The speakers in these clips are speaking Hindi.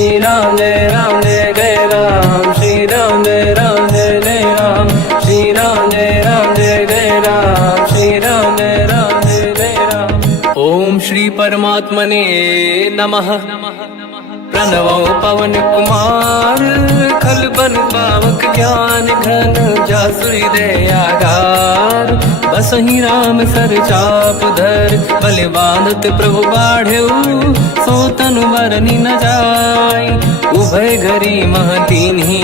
श्री राम जय जय राम, श्री राम जय जय राम, श्री राम जय जय राम, श्री राम जय जय राम। ओम श्री परमात्मने नमः। प्रणवो पवन कुमार, खल बन पावक ज्ञान घन, जासुरी दयागार। बसहि राम सर चाप धर, बल बांधत प्रभु बाढ़ऊ, सो तनु बरनि न जाय। उभय घरी महतीन्ही,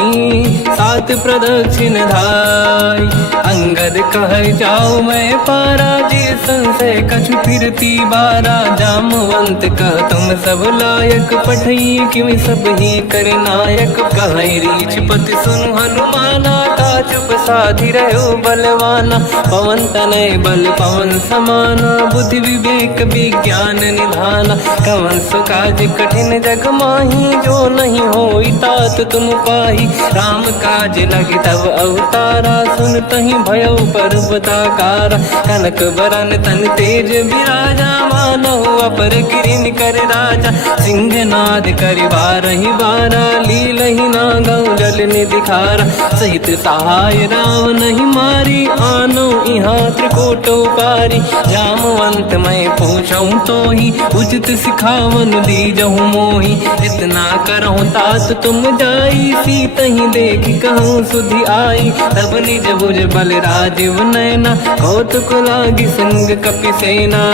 सात प्रदक्षिण धाय। अंगद कह जाओ मैं पारा, जी संशय कछु फिरती बारा। जामवंत कह तुम सब लायक, पठई किमि सब ही कर नायक। कहै रीछ पति सुनु हनुमाना, काचुप साधि रहो बलवाना। पवन तनय बल पवन समाना, बुद्धि विवेक विज्ञान निधाना। कवन सो काज कठिन जग माही, जो नहीं होई तात तुम पाही। राम काज लगे तब अवतारा, सुनतहि भयउ पर्वताकारा। कनक बरन तन तेज बिराजा, मानहु अपर किरिन कर राजा। सिंहनाद करि बारहि बारा, लीलहि नागौ जल निधि खारा। सहित सहाय राम नहीं मारी, आनो इहाँ त्रिकोटौ पारी। जामवंत मैं पूछऊँ तोहि, उचित सिखावन दीजहु मोहि। इतना करहु तात तुम जाई, सीतहि देखि कहूँ सुधि आई। तब निज भुज बल राजीव नयना, कौतुक लागी संग कपिसेना।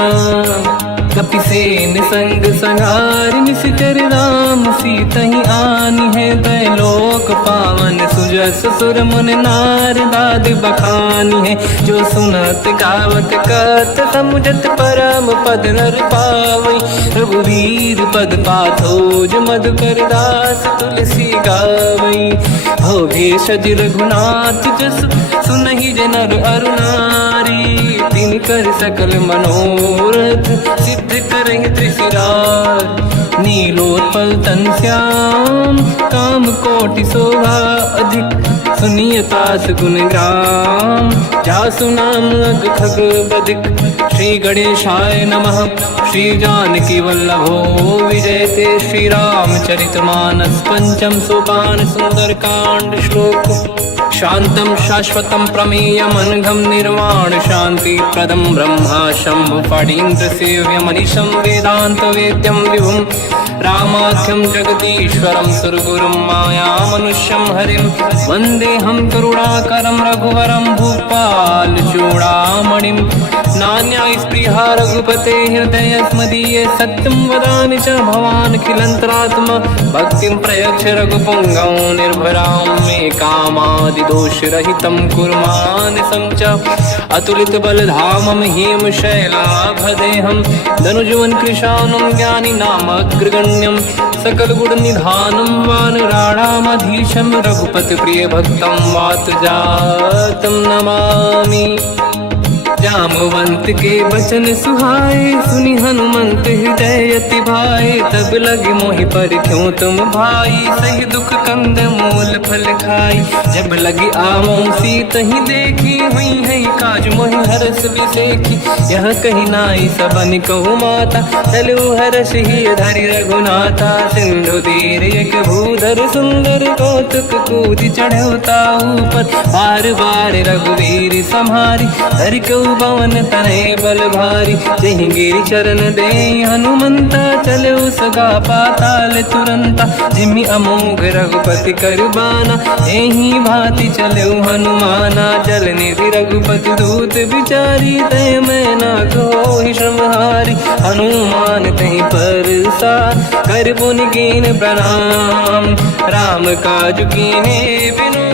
कपिसेन संग संहार, निशिचर राम सीतहि आनी है। दैलोक पावन सुजस सुर मुन नार, दाद बखानी है। जो सुनत गावत कहत, समुझत परम पद नर पावै। रघुवीर पद पाथोज, मधुकर दास तुलसी गावै। भोगेशज रघुनाथ जस, सुनहि जनर अरु नारी। तिन कर सकल मनोरथ, सिद्ध करहि त्रिशिरार। नीलोत्पल तन श्याम, काम कोटि शोभा अधिक। सुनिय तास गुण ग्राम, जासु नाम अग खग बदिक। श्री गणेशाय नमः। श्री जानकी वल्लभो विजयते, श्री रामचरित मानस। पंचम सोपान सुंदर कांड श्लोक। शांतं शाश्वतं प्रमेयमनघं, निर्वाण शांति प्रदं ब्रह्मा शंभु फणीन्द्र सेव्यमनिशं। वेदांत वेद्यं विभुं रामाख्यं जगदीश्वरं, सुरगुरुं मायामनुष्यं हरिं। वन्देऽहं करुणाकरं रघुवरं, भूपाल चूडामणिं। नान्यास्पृहा रघुपते हृदयस्मदीये, सत्यं वदामि च भवान् खिलन्तरात्मा। भक्तिं प्रयच्छ रघुपुङ्गं, निर्भरां मे कामादिदोषरहितं कुर्मानसं च। अतुलित बलधामं हेम शैलाभदेहं, धनुजवन कृशानं ज्ञानी नामग्रगण्यं। सकल गुण निधानं वानराणामधीशं, रघुपति प्रिय भक्तं वातजातं नमामि। जामवंत के बचन सुहाए, सुनि हनुमंत हृदय अति भाए। तब लगे मोहि पर क्यों तुम भाई, सही दुख कंद मूल फल खाई। जब लगी आवों सीतहि देखी, हुई है काज मोहि हरस बिसेखी। यह कही नाई सबन कहु माता, चलु हरष ही धरि रघुनाथा। सिंधु तीर एक भूधर सुंदर, कौतुक कूदि चढ़ऊ ताऊ पर। बार बार रघुवीर सम्हारी, धरि कहु पवन तनय बल भारी। जहि गिरि चरण दे हनुमंता, चलो सगा पाताल तुरंता। जिमि अमोघ रघुपति कर बाना, एहि भांति चलो हनुमाना। जल निधि रघुपति दूत बिचारी, तय मैं ना कोहि श्रमहारी। हनुमान तहि परसा, कर पुनि कीन प्रणाम। राम काज कीन्हे बिनु,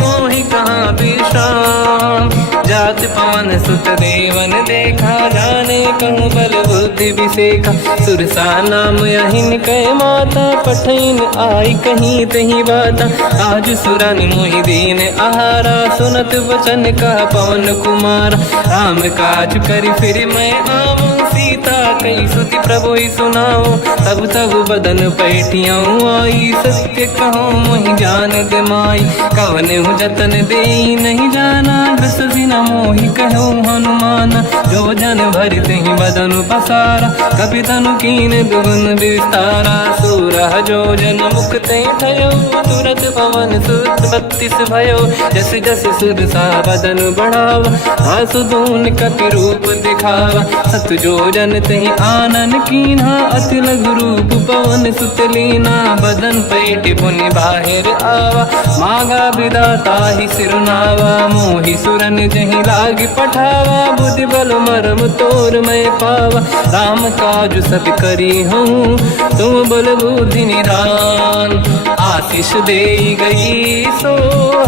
मोहि कहाँ विश्राम। जात पवन सुत देवन देखा, जाने कहूँ बल बुद्धि विसेखा। सुरसा नाम यहिन कै माता, पठैन आई कहीं तही बाता। आज सुरन मोहि दीन आहारा, सुनत वचन कह पवन कुमार। राम काज करि फिर मैं आवूं, सीता कई सुति प्रभु ही सुनाओ। तब तब बदन पैठियाँ आई, सत्य कहो मोहि जान दे माई। कवन हूँ जतन दे नहीं जाना, बिससी न मोहि कहो हनुमान। जो जन भरित ही बदन पसारा, कपि तनु कीन दुगुन विस्तारा। सूरह जो जन मुक्त भयो, तुरत पवन सुत 32 भयो। जस जस सुर सा बदन बढ़ावा, आसुदून कपि रूप दिखावा। सत जो जन तहि आनन कीन्हा, अति लघु रूप पवन सुत लीना। बदन पैठ पुनि बाहिर आवा, मागा विदाता ही सिरुनावा। मोहि सुरन जहि लाग पठावा, बुद्धि बल मरम तोर मैं पावा। राम काज सब करी हूँ, तुम बल बुद्धि निधान। आशीष दे गई सो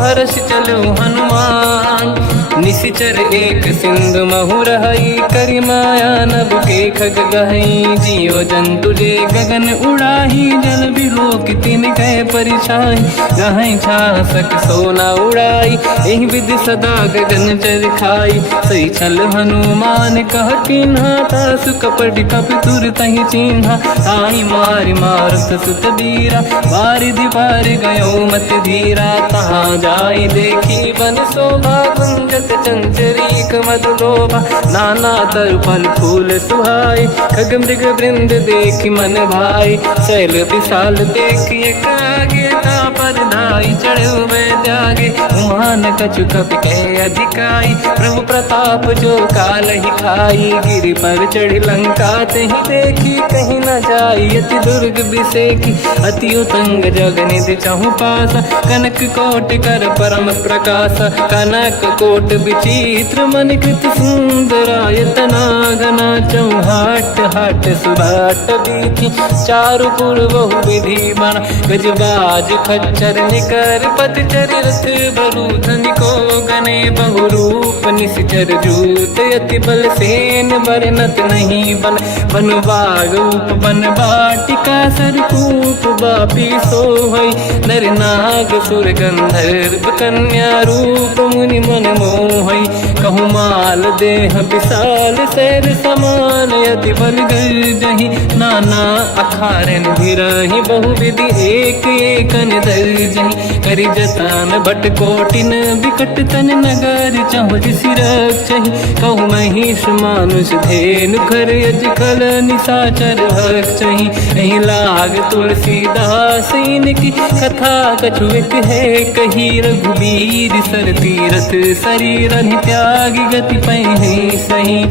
हर्ष चलो हनुमान। निशिचर एक सिंधु महु रहई, करि माया नभ के खग गहई। जीव जंतु जे गगन उड़ाही, जल बिलोक तिन कह परिछाई। गहई छासक सोना उड़ाई, एहि विधि सदा गगन चर खाई। सही छल हनुमान कह किन्हा, तासु कपट कप तुर तहि चिन्हा। आई मारि मारत सुत बीरा, बारिधि पार गयो मत धीरा। तहाँ जाई देखी बन शोभा, गुंजत चंचरीक मधुलोभा। नाना तरु फल फूल सुहाई, खग मृग वृंद देखि मन भाई। शैल विशाल देखि एक आगे, तापर धाई चढ़ु मैं त्यागे। उमान कछु कपि कह अधिकाई, प्रभु प्रताप जो काल ही खाई। गिरि पर चढ़ी लंका तहि देखी, कहीं न जाई अति दुर्ग बिसेकी। अति उतंग जग निधि चहु पासा, कनक कोट कर परम प्रकाश। कनक कोट विचित्र मन कृत सुंदरायतना। घना चौहाट हाट सुभाट बीथी, चारु पुर बहु विधि बना। गजबाज खच्चर निकर पतचर, रथ बरु धनिको गने बहु रूप। निशिचर जूत अति बल सेन, बरनत नहीं बन। बन बाग उप बन बाटिका, सरकूप बापी सोहई। नर नाग सुर गंधर्व कन्या, रूप मुनि मन मोहई। कहु माल देह विशाल, शैल समान अति बल गर्जहि। नाना अखारन भिरहि, बहु विधि एक एकन दर्जहि। करि जतन भट कोटिन, बिकट तन नगर चहु जिसि रक्षहि। कहु महिष मानुष धेनु, खर यज खल निशाचर भक्षहि। एहि लाग तुलसीदास इनकी, कथा कछु एक है कही। रघुबीर सर तीरथ शरीर त्यागी, गति पहि सही।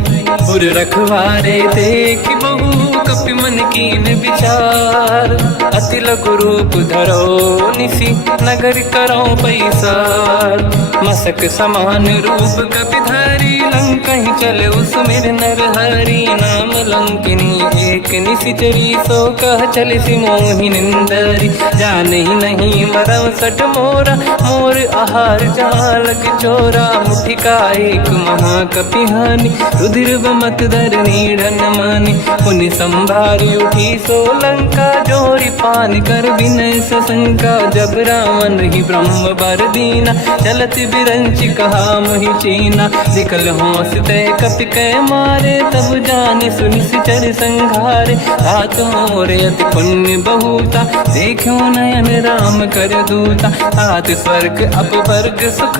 पुर रखवारे देखि बहु, कपि मन कीन विचार। अति लघु रूप धरो निशि, नगर करो पैसार। मसक समान रूप कपि धारी, लंका ही चले उसमें नर हरि। नाम लंकिनी एक निशिचरी, सो कह चले सि मोहि निंदरी। जान ही नहीं मरव सठ मोरा, मोर आहार जालक चोरा। मुठिका एक महाकपि हानि, रुधिर बमत धर नीढ़न मानि। पुनि संभारी उठी सो लंका, जोरी पान कर विनय सशंका। जब रावण ही ब्रह्म बर दीना, चलत बिरंचि कहा मोहि चीना। निकल होश तय कपि कै मारे, तब जानि सुनि सिचर संघारे। हाथ मोरे अति पुण्य बहुता, देखो नयन राम कर दूता। हाथ स्वर्ग अपवर्ग सुख,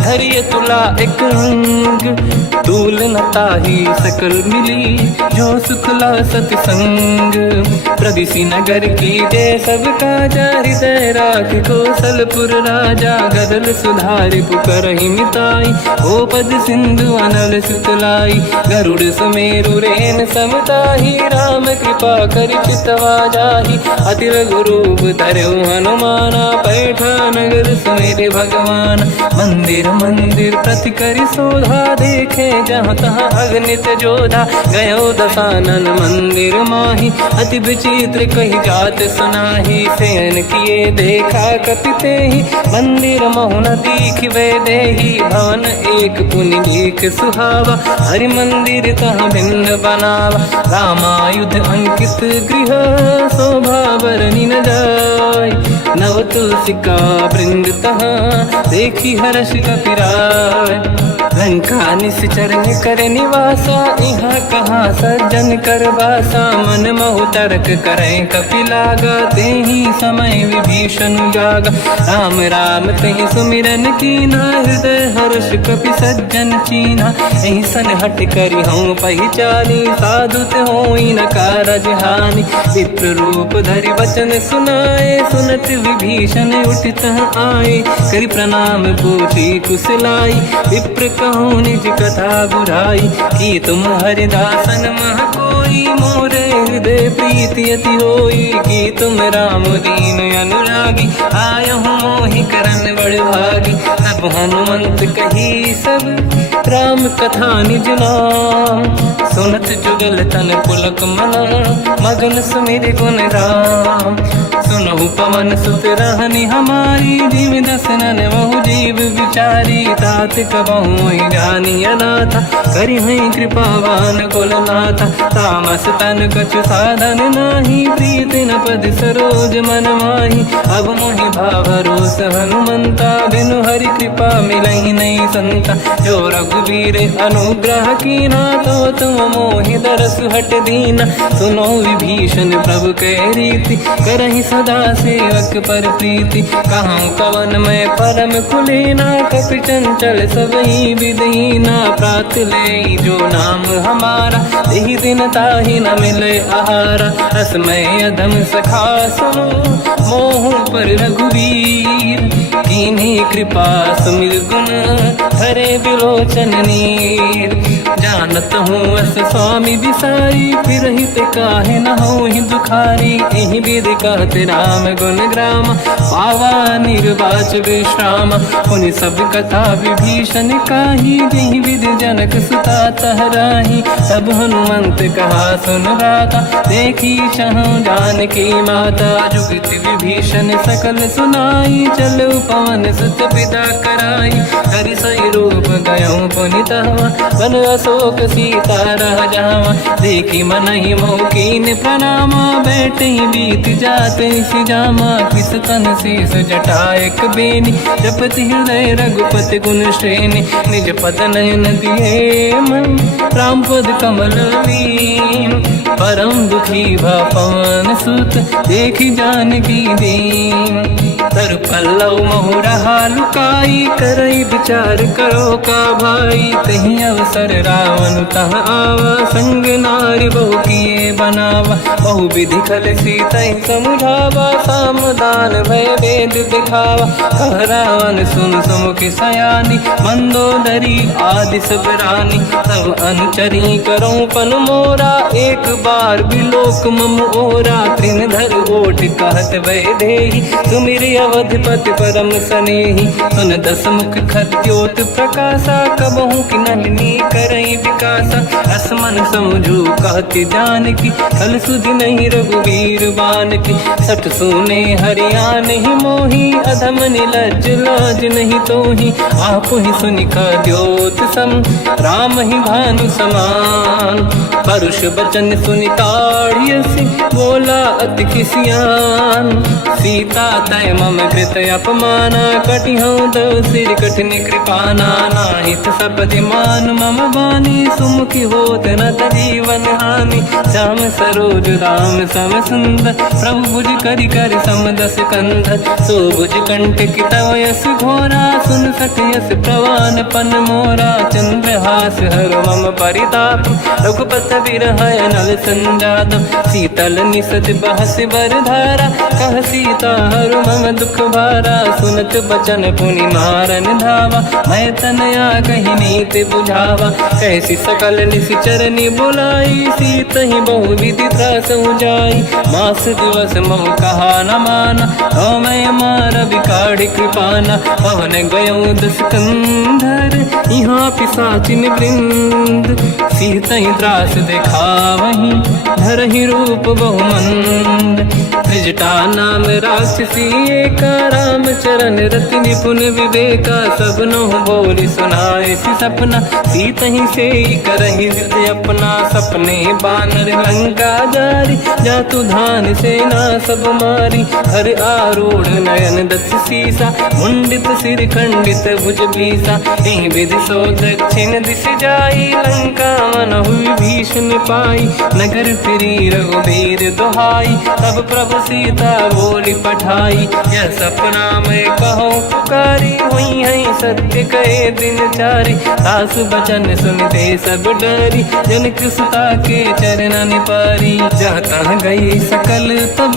धरिय तुला एक अंग। तूल न ताहि सकल मिली, जो सुख ला सत संग। प्रदिशि नगर की जय सब काजा, हृदय राख कौशलपुर राजा। गदल सुधारि पुकरहि मिताई, ओ पद सिंधु अनल सुतलाई। गरुड़ सुमेरु रेन समताहि, राम कृपा करि चितवा जाहि। अति लघु रूप धरौ हनुमाना, पैठा नगर सुमेरे भगवान। मंदिर मंदिर प्रति करि शोधा, देखे जहाँ तहाँ अगणित जोधा। गयो दशानन मंदिर माहि, अति विचित्र कही जात सुनाहि। शयन किए देखा कपि तेहि, मंदिर महु न दीखिबे देहि। भवन एक पुनि दीख सुहावा, हरि मंदिर तहाँ भिन्न बनावा। रामायुध अंकित गृह, शोभा बरनि न जाय। नव तुलसिका वृंद तहाँ, देखी हर्ष कपि राय। लंका निश्चर कर निवासा, यहाँ कहाँ सज्जन कर बासा। मन महु तर्क करें कपिलागा, तेहि समय विभीषण जागा। राम राम तेहि सुमिरन कीना, हृदय हर्ष कपि सज्जन चीना। एहि सन हट करि हूँ पहिचानी, साधु होई न कारज हानि। विप्र रूप धरि वचन सुनाए, सुनत विभीषण उठित आए। करि प्रणाम पूछी कुशलाई, विप्र कहूँ निज कथा बुराई। कि तुम हरिदासन मह कोई, मोरे हृदय प्रीति अति होई। कि तुम राम दीन अनुरागी, आयहु मोहि करन बड़ भागी। तब हनुमंत कही सब राम कथा निज नाम, सुनत जुगल तन पुलक मना, मगन सुमिर गुण राम। सुनहु पवन सुत रहनि हमारी, जीव दसनन महु जीव विचारी। तात कबहु जानी अनाथा, करि हैं कृपावान कुलनाथा। तामस तन कछु साधन नाही, प्रीति न पद सरोज मन माही। अब मोहि भावरोस हनुमंता, बिनु हरि कृपा मिलहि नहीं संता। जो रघुवीर अनुग्रह कीना, तो तुम मोहि दरस हट दीना। सुनो विभीषण प्रभु के रीति, करहि सदा सेवक पर प्रीति। कहूँ कवन मैं परम कुलीना, कपि चंचल सबहि विदहीना। प्रात ले जो नाम हमारा, तेहि दिन ताहि न मिले आहारा। रसमय अधम सखा सुनो, मोह पर रघुवीर। कीन्ही कृपा सुमिर गुण, हरे बिलोचन नीर। जानत हूँ अस स्वामी बिसाई, फिर हित काहे न हो ही दुखारी। एहि विधि कहते राम गुण ग्राम, पावा निर्वाच विश्राम। पुनि सब कथा विभीषण काही, जेहि विधि जनक सुता तहराही। तब हनुमंत कहा सुन राता, देखी चहु जानकी माता। जुगति विभीषण सकल सुनाई, चलो पवन सुत पिता कराई। हरि सही रूप गयो पुनि तहवा, बन अशोक सीता रह जावा। देखी मनहि मोह कीन प्रणामा, बैठे बीत जाते सिजामा। किस तन शीस जटा एक बेनी, जपति हृदय रघुपति गुण श्रेणी। निज पद नयन दिए मन, राम पद कमल लीन। परम दुखी भा पवन सुत, देखी जानकी दीन। तर पल्लव महु रहा लुकाई, करई विचार करो का भाई। तहि अवसर रावण तह आवा, संग नारी बहु किए बनावा। बहु विधि खल सीतहि समुझावा, सामदान भय वेद दिखावा। कह रावण सुन सुमुख सयानी, मंदोदरी आदि सब रानी। सब अनुचरी करो पन मोरा, एक बार बिलोक मम ओरा। तृण धर ओठ कहत भय देहि, सुमिर अवधपति परम सनेहि। सुन दस मुख खद्योत प्रकाशा, कबहु कि नलिनी करई विकासा। असमन समझू कहति जानकी, खल सुधि नहीं रघुवीर बानकी। सठ सुने हरियाण ही मोही, अधम निलज्ज लाज नहीं तोही। आप ही सुनि खद्योत सम, राम ही भानु समान। परुष बचन सुनि ताड़ियसि, बोला अति किसियान। सीता तय मम कृत अपमाना, कटिहउँ दो सिर कठिन कृपाना। नाहित सपदि मान मम बानी, सुमुखी होत न जीवन हानि। श्याम सरोज राम सम सुंदर, प्रभु भुज करि कर सम दस कंधर। सो भुज कंठ की तव यस घोरा, सुन सठ यस प्रवान पन मोरा। चंद्रहास हर मम परिताप, रघुपत बिरहय नल संजात। शीतल निसत बहस बर धारा, कह सीता हर मम दुख भारा। सुनत बचन पुनि मारन धावा, मैं तनया कही नीति बुझावा। कैसी सकल निश्चरनि बुलाई, सीतहि बहु विधि त्रासहु जाई। मास दिवस मोह कहा न माना, तो मैं मार बिकाढ़ी कृपाना। पवन गयो दस कंधर, यहाँ पिशाचिन वृंद। सीतहि त्रास दिखावहीं, धरहि रूप बहुमंद। त्रिजटा नाम राक्षसी एका, राम चरण रति निपुण विवेका, सब नहुँ बोली सुनाए सि सपना, सीत ही से करहि हृदय अपना, सपने बानर लंका जारी, जातु धान सेना सब मारी, हर आरूढ़ नयन दस सीसा, मुंडित सिर खंडित भुज बीसा, एहि विधि सो दक्षिण दिश जाई, लंका मनहु विभीषण पाई, नगर फिरी रघुबीर दुहाई, तब प्रभु सीता बोली पठाई, यह सपना मैं कहूँ पुकारी, हुई है सत्य कहे दिन चारी, सास बचन सुनते सब डरी, जनक सुता के चरण पारी, जहाँ तहाँ गई सकल तब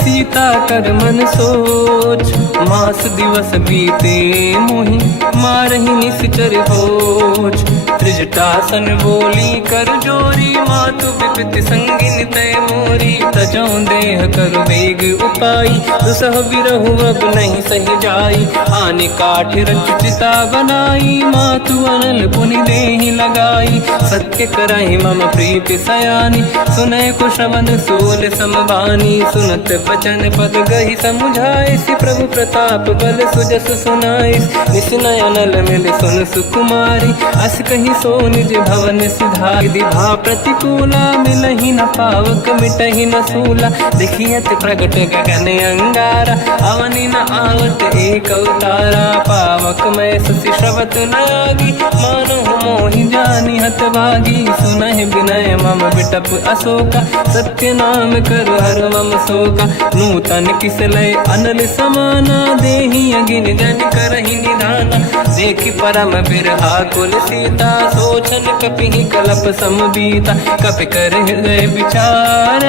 सीता कर मन सोच, मास दिवस बीते मोहि मारहि निश्चर होच, त्रिजटासन बोली कर जोरी, मातु विपति संगिन तय मोरी, तजौ देह कर वेग उपाई, दुसह बिरहु अब नहीं सही जाई, आने काठ रचिता बनाई, मातु अनल पुनि देहि लगाई, सत्य करहि मम प्रीति सयानी, सुनय को श्रवण सोल समबानी, सुनत बचन पद गहि समुझाए, सि प्रभु प्रताप बल सुजस सुनाई, निसनय अनल मिल सुन सुकुमारी, अस कहि सो निज भवन सिधाई, दिभा प्रतिकूला मिलहि न पावक मिटहि न सूला, देखियत प्रगट गगन अंगारा, अवनि न आवत एक अवतारा, पावक मैं ससि श्रवत न आगी, मानो मोहि जानि हतभागी, सुनहि विनय मम विटप अशोका, सत्य नाम कर हर मम शोका, नूतन किसलय अनल समाना, देहि अगिन जन करहि निधाना, देखि परम बिरहा कुल सीता, सोचन कपिहि कलप समबीता, कपि कर हृदय विचार,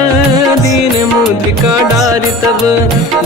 दीन मुद्रिका डारि तब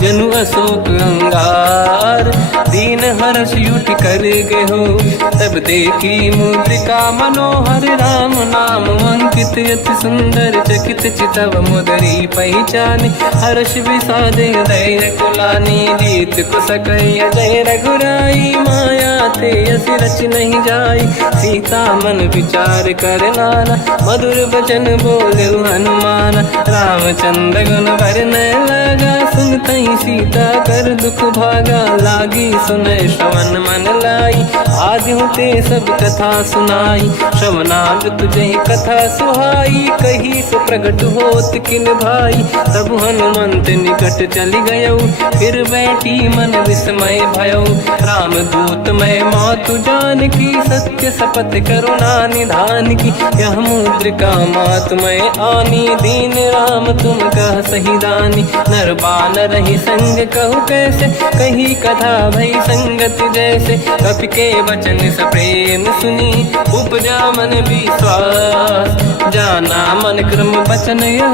जनु अशोक अंगार, दीन हर्ष युठ कर गहो, तब देखी मुद्रिका मनोहर, राम नाम अंकित अति सुंदर, चकित चितव मुदरी पहचान, हर्ष विषाद हृदय कुलानी, जीत को सकय जय रघुराई, माया ते असि रच नहीं जाई, सीता मन विचार कर नाना, मधुर वचन बोले हनुमान, रामचंद्र गुण वर्णय लगा, सुनतहि सीता कर दुख भागा, लागी सुनय श्रवण मन लाई, आदि होते सब कथा सुनाई, श्रवणामृत तुझे कथा सुहाई, कही सो प्रगट होत किन भाई, तब हनुमंत निकट चली गयो, फिर बैठी मन विस्मय भयो, राम दूत मैं मातु जान की, सत्य शपथ करुणा निधान की, यह मुद्रिका मातु मैं आनी, दीन राम तुम कह सही दानी, नर बानर ही संग कहु कैसे, कही कथा भई संगति जैसे, कपि के वचन सप्रेम सुनी, उपजा मन विश्वास, जाना मन क्रम वचन यह,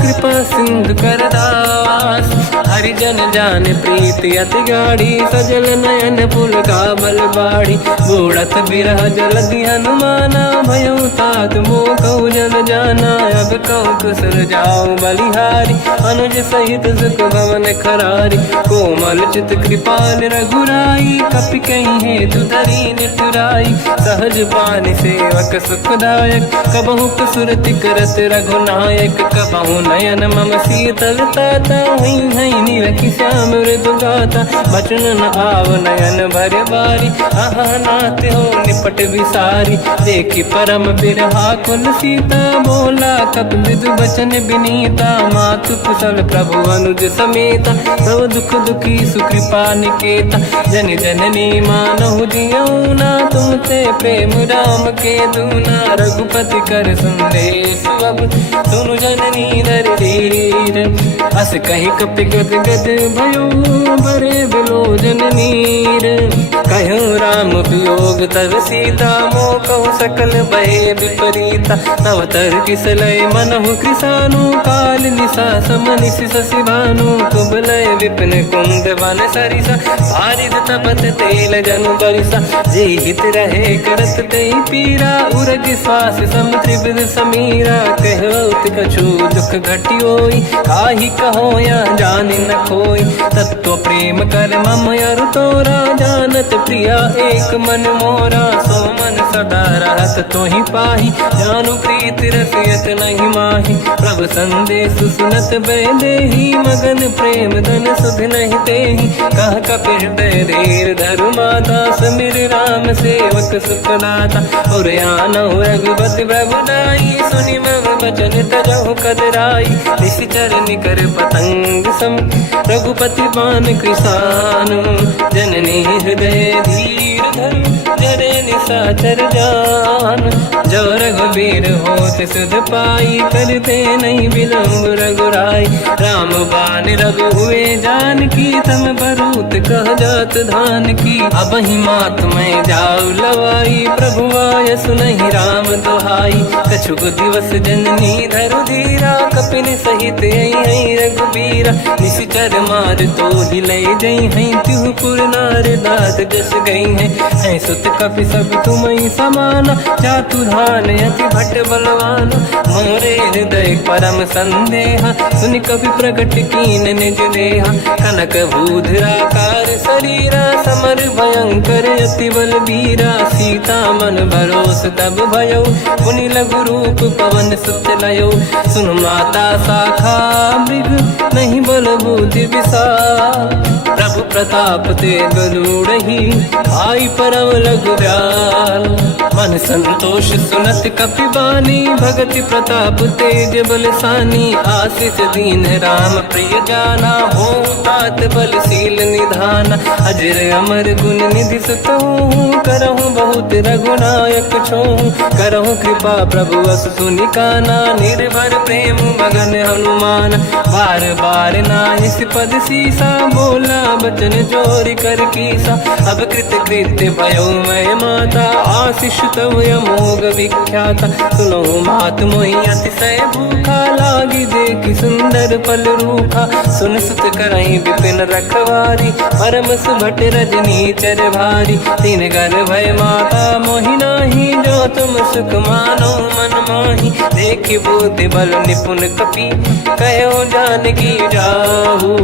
कृपा सिंधु कर दास, हरिजन जान प्रीति अति गाढ़ी, सजल नयन पुल का बल बाड़ी, बूढ़त बिरह जलधि हनुमाना, भयो तात मोह कहु जल जाना, अब कहु कुशल जाओ बलिहारी, अनुज सहित सुख भवन खरारी, कोमल चित कृपाल रघुराई, कपि कहीं हेतु धरी निठुराई, सहज बानी सेवक सुखदायक, कबहु सुरति करत रघुनायक, कबहु नयन मम शीतल ताता, हुई है निरखि श्याम मृदु गाता, बचन न आव नयन भर बारी, आहा नाथ हो निपट विसारी, देखि परम बिरहा कुल सीता, बोला कप विदु बचन विनीता, मातु कुशल प्रभु अनुज समेता, सब दुख दुखी सुकृपा निकेता, जन जननी मानहु जियौना, तुम ते प्रेम राम के दूना, रघुपति कर संदेश अब सुनु जननी दर धीर, अस कहि कपि गद गद भयो, बरे बिलोचन नीर, कहो राम वियोग तब सीता, मोह कहु सकल भय विपरीता, तव तर किसलय मनहु कृसानु, काल निशा समनिश शशि भानु, कुबलय विपिन कुंद वन सरिसा, बारिद तपत तेल जनु बरिसा, जे हित रहे करत ते पीरा, उरग श्वास सम त्रिविध समीरा, कहत कछु दुख घटियोई, काहि कहो या जान न खोई। तत्व प्रेम कर मम अरु तोरा, जानत प्रिया एक मन मोरा। सो मन सदा रहत तो ही पाही, जानु प्रीत रसियत नहीं माही। प्रभु संदेश सुनत बैदेही, मगन प्रेम धन सुध नहीं तेहि। कह कपिल धीर धरु माता, समिर राम सेवक सुखदाता। और आनौ रघुपति प्रभु दाई, सुनि मम वचन तजहु कदराई। निश्चर निकर पतंग सम, रघुपति बान कृसानु। जननी हृदय धीर धरु, जरे निशाचर जान। जो रघुबीर होत सुध पाई, करते नहीं विलम्ब रघुराई। राम बान रघु हुए जानकी, तम बरूत कह जात धान की। अब ही मात में जाऊ लवाई, प्रभु आय सुनहि राम दुहाई। कछुक दिवस जननी धरु धीरा, कपिन सहित आई रघुबीरा। निश्चर मार तो ही ले जई हैं, तिहुपुर नार दात जस गई हैं। सुत कपि सब तुमहि समाना, जातु धान अति भट बलवान। मोरे हृदय परम संदेहा, सुनि कपि प्रकट कीन निज देहा। कनक भूधराकार शरीरा, समर भयंकर अति बलबीरा। सीता मन भरोस तब भयो, पुनि लघु रूप पवन सुत लयो। सुन माता शाखा मृग, नहीं बल बुद्धि विशाल। प्रभु प्रताप ते गरुड़हि, आई परम लघु दयाल। मन संतोष सुनत कपि बानी, भगति प्रताप तेज बलसानी। आशीष दीन राम प्रिय जाना, हो तात बलशील निधाना। अजर अमर गुण निधि सुतहु, करहु बहुत रघुनायक छोहु। करहु कृपा प्रभु अस सुनि काना, निर्भर प्रेम मगन हनुमान। बार बार नाहिस पद सीसा, बोला बचन जोरि कर कीसा। अब कृत कृत्य भयो मैं माता, आशीष तव अमोघ विख्याता। सुनो मात मोहि अतिशय भूखा, लागी देखि सुंदर फल रूखा। सुन सुत करहि विपिन रखवारी, परम सुभट रजनी चर भारी। तीन घर भय माता मोहि नाही, जो तुम सुख मानो मन माही। देखि बुद्धि बल निपुण कपि, कहो जानकी जाहू।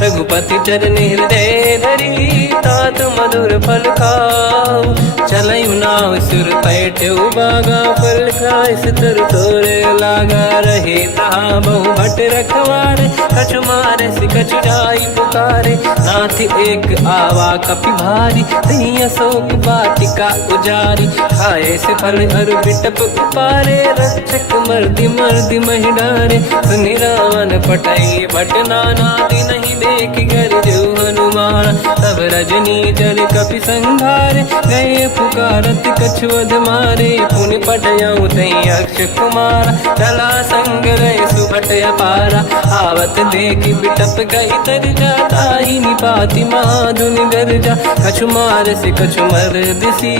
रघुपति चरण हृदय धरी, तात मधुर फल खाऊ। चलऊ नाव सुर पैठऊ बागा, फल खाइस तरु तोरे लागा। रहे तहाँ बहु भट रखवारे, कछु मारे सि कछु जाई पुकारे। नाथ एक आवा कपि भारी, तही अशोक वाटिका उजारी। खाए से फल अरु बिटप उपारे, रक्षक मर्दि मर्दि महि डारे। सुनि रावण पटई भट नाना, नहीं देख कर जो हनुमान। तब रजनी चर कपि संघारे, गए पुकारत कछुअध मारे। पुनि पटयऊ तई अक्ष कुमारा, चला संग रहे सुभट अपारा। आवत देखि बिटप गई तर जाता, ही निपाति माधुन गर्जा। कछु मार से कछु मर दिसी,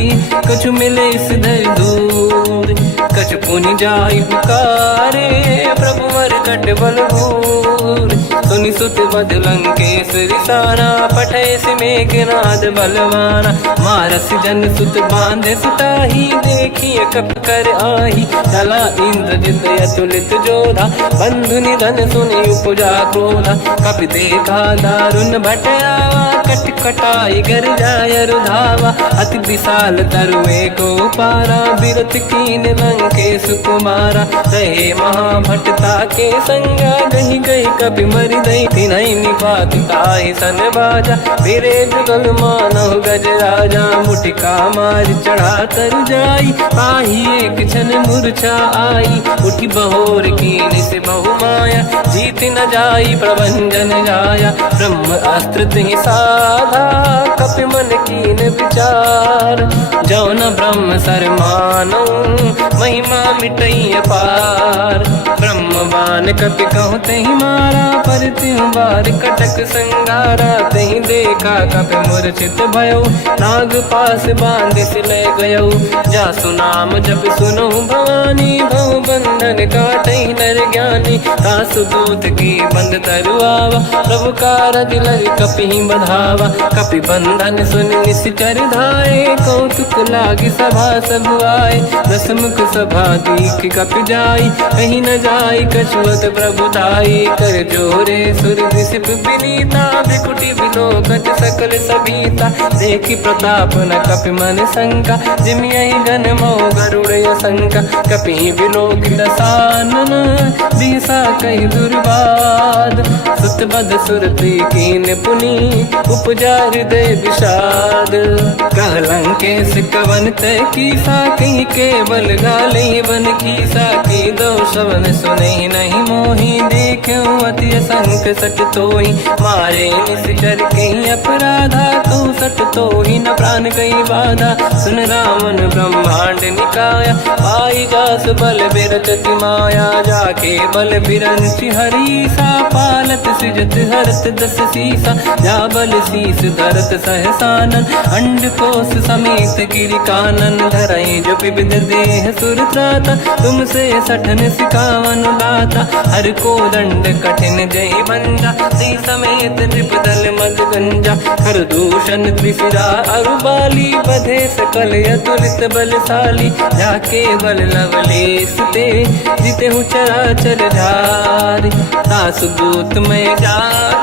कछु मिले इस धर दूर। कछु पुनि जाई पुकारे, प्रभु मर कट बलभूर। सुनि सुत बद लंकेश रिसाना, पठय सि मेघनाद बलवाना। मारस जन सुत बांधे सुताही, देखिए कप कर आही। चला इंद्रजित अतुलित जोधा, बंधु निधन सुनि उपजा क्रोधा। कपि देखा दारुण भट आवा, कट कटाई गर जाय रुधावा। अति विशाल तरुए को पारा, बिरत कीन लंकेश कुमारा। रहे महाभटता के संगा, गही गही कपि मरि दई। तिन्हि निपाति ताहि सन बाजा, फिरे जुगल मानव गज राजा। मुटिका मार चढ़ा तर जाई, पाही एक क्षण मूर्छा आई। उठी बहोर कीन से बहु माया, जीत न जाई प्रभंजन जाया। ब्रह्म अस्त्र तिहि साधा, कपि मन कीन विचार। जो न ब्रह्म सर मानो, महिमा मिटई अपार। ब्रह्म बान कपि कहु तहि मारा, पर तिहु बार कटक संगारा। तहि देखा कपि मूर्छित भयो, नाग पास बांधिस ले गयो। जासु नाम जप सुनो भवानी, भव बंधन काटहि नर ज्ञानी। तासु दूत की बंद तरुआवा, प्रभु कारज लग कपि बधावा। कपि बंधन सुनि निश्चर धाये, कौतुक लागी सभा सब आए। दसमुख सभा दीख कप जाई, कहीं न जाई कछुअत प्रभुताई। कर जोरे सुर दिसिप विनीता, बिकुटी बिलोकत सकल सबीता। देखी प्रताप न कपि मन शंका, जिमियहि गण मो गरुड़ शंका। कपि बिलोक दसानन, दिशा कहि दुर्बाद। सुत बद सुरति कीन पुनि, उपजा हृदय विषाद। कहलंकेश कवन तय कीसा, कहीं केवल गाले बन कीसा। की दो शवन सुने नहीं मोही, देखे अति संक सट तोही। मारे निश्चर कहीं अपराधा, तू सट तोही न प्राण कहीं बाधा। सुन रावण ब्रह्मांड निकाया, पाई जास बल बिरचति माया। जाके बल बिरंचि हरीसा, पालत सृजत हरत दस सीसा। जा बल शीस धरत सहसानन, अंड कोश समेत गिरि कानन। धरई जो विविध देह सुर त्राता, तुमसे सठन सिखावन दाता। हर को दंड कठिन जय बंजा, सी समेत नृपदल मद गंजा। हर दूषण त्रिशिरा अरुबाली, बधे सकल अतुलित बलशाली। जाके बल लवलेश ते, जिते हूँ चराचर धारी। सासु दूत में जा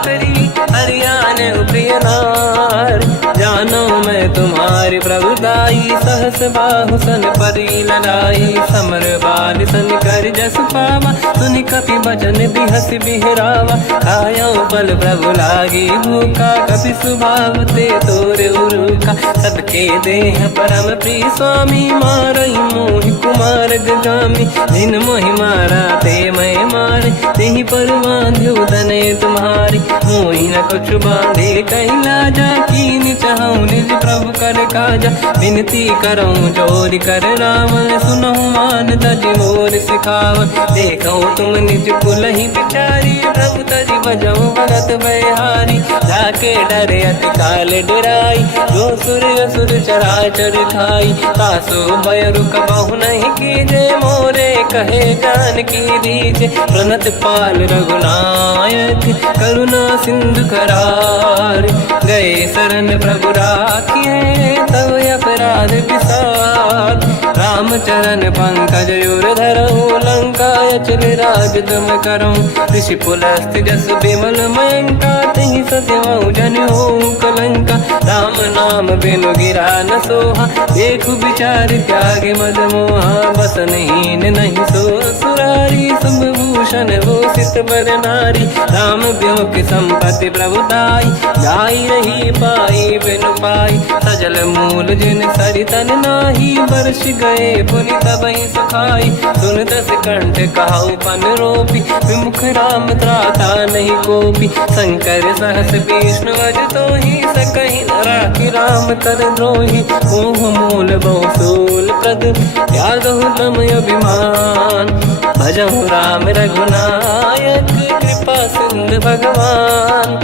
करी, हरियाण प्रिय नार। जानो मैं तुम्हारी प्रभुताई, सहस बाहु सन परी लड़ाई। समर बाल सन कर जस पावा, सुनि कपि बचन बिहस बिहरावा। खायो बल प्रभु लागी भूखा, कपि स्वभाव ते तोर उरुखा। सबके देह परम प्रिय स्वामी, मारई मोहि कुमार गगामी। जिन मोहि मारा ते मैं मारे, तेहि पर बांध्यो दने तुम्हारी। मोहि न कुछ बांधे कैलाजा, कीनि चाहूं निज प्रभु कर काजा। विनती करऊं जोर कर रावण, सुनहु मान तज मोर सिखावन। देखो तुम निज कुलहि बिचारी, प्रभु तज बजऊं भगत बयहारी। जाके डरे अति काल डराई, जो सुर असुर चराचर खाई। तासो भय रुक बहु नहीं कीजे, मोरे कहे जानकी दीजे। प्रणत पाल रघुनायक, करुणा सिंधु करार। गए शरण प्रभु राखिए, तव अपराध विसार। राम चरण पंकज उर धरऊं, लंका अचल राज तुम करऊं। ऋषि पुलस्त जस विमल मयंका, तहि सत्यवं जन होऊं कलंका। राम नाम बिनु गिरा न सोहा, देखु विचार त्यागे मद मोहा। बसनहीन नहीं सो सुरारी, शुभ भूषण भूषित बर नारी। राम ब्यों की संपत्ति प्रभुताई, जाई रही पाई बिनु पाई। सजल मूल जिन सरितन नाही, वर्ष गए पुनि तबहि सुखाई। सुन दस कंठ कहाऊ पन रोपी, विमुख राम त्राता नहीं कोपी। शंकर सहस विष्णु अज तोहि, सकहि न राखि राम कर द्रोही। मोह मूल बहु सूल प्रद, त्यागहु तम अभिमान। भजहु राम रघुनायक, कृपा सिंधु भगवान।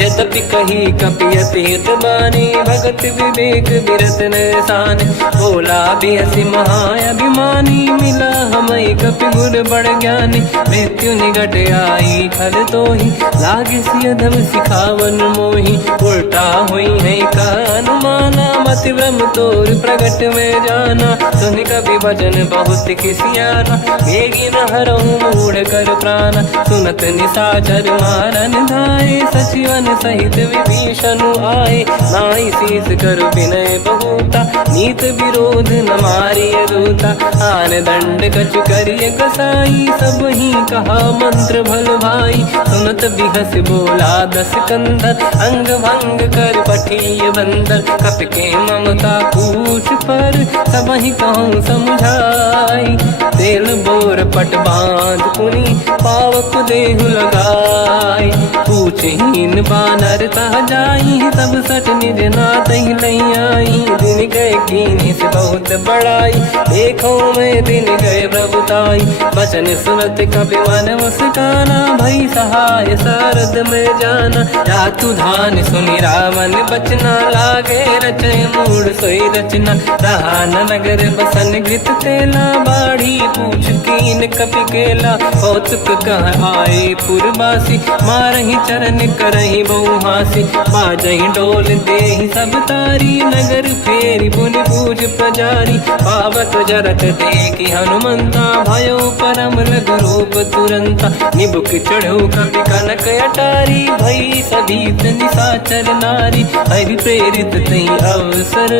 यद्यपि कही कपि अति हित बानी, भगत विवेक विरत निशान। बोला बिहसि महाअभिमानी, मिला हमई कपि गुर बड़ ज्ञानी। मृत्यु निकट आई खल तोहि, लागे सियधम सिखावन मोहि। उल्टा हुई है का अनुमाना, मति ब्रह्म तोर प्रगट में जाना। सुनि कपि वचन बहुत खिसियाना, भेगी न हरहु मूढ़ कर प्राण। सुनत निशाचर मारन धाये, सचिवन सहित विभीषण आए। नाई शीस कर विनय बहुता, नीत विरोध न मारिय दूता। आन दंड कछु करिय कसाई, सब ही कहा मंत्र भल भाई। सुनत बिहस बोला दस कंधर, अंग भंग कर पठिय बंदर। कपि के ममता पूछ पर, सब ही कहूँ समझाई। तेल बोर पट बांध पुनि, पावक देहु लगाई। पूछहीन बानर तह जाई, तब सट निज नाथ ही नहीं आई। दिन गए कीनी से बहुत बड़ाई, देखो मैं दिन गए प्रभुताई। बचन सुनत कपि मन मुस्काना, भई सहाय सारद में जाना। जातु धान सुनि रावण बचना, लागे रचय मूढ़ सोई रचना। रहा न नगर बसन घृत तेला, बाढ़ी पूछ कीन कपि केला। कौतुक कह आए पुरवासी, मारहि चरण करही बहु हासी बाजही डोल देहि सब तारी नगर फेरी पुनि पूज प्रजारी पावक जरत देखी हनुमंता भयो परम लघु रूप तुरंता निबुक चढ़ो कपि कनक अटारी भई सभीत निशाचर नारी हरि प्रेरित तई अवसर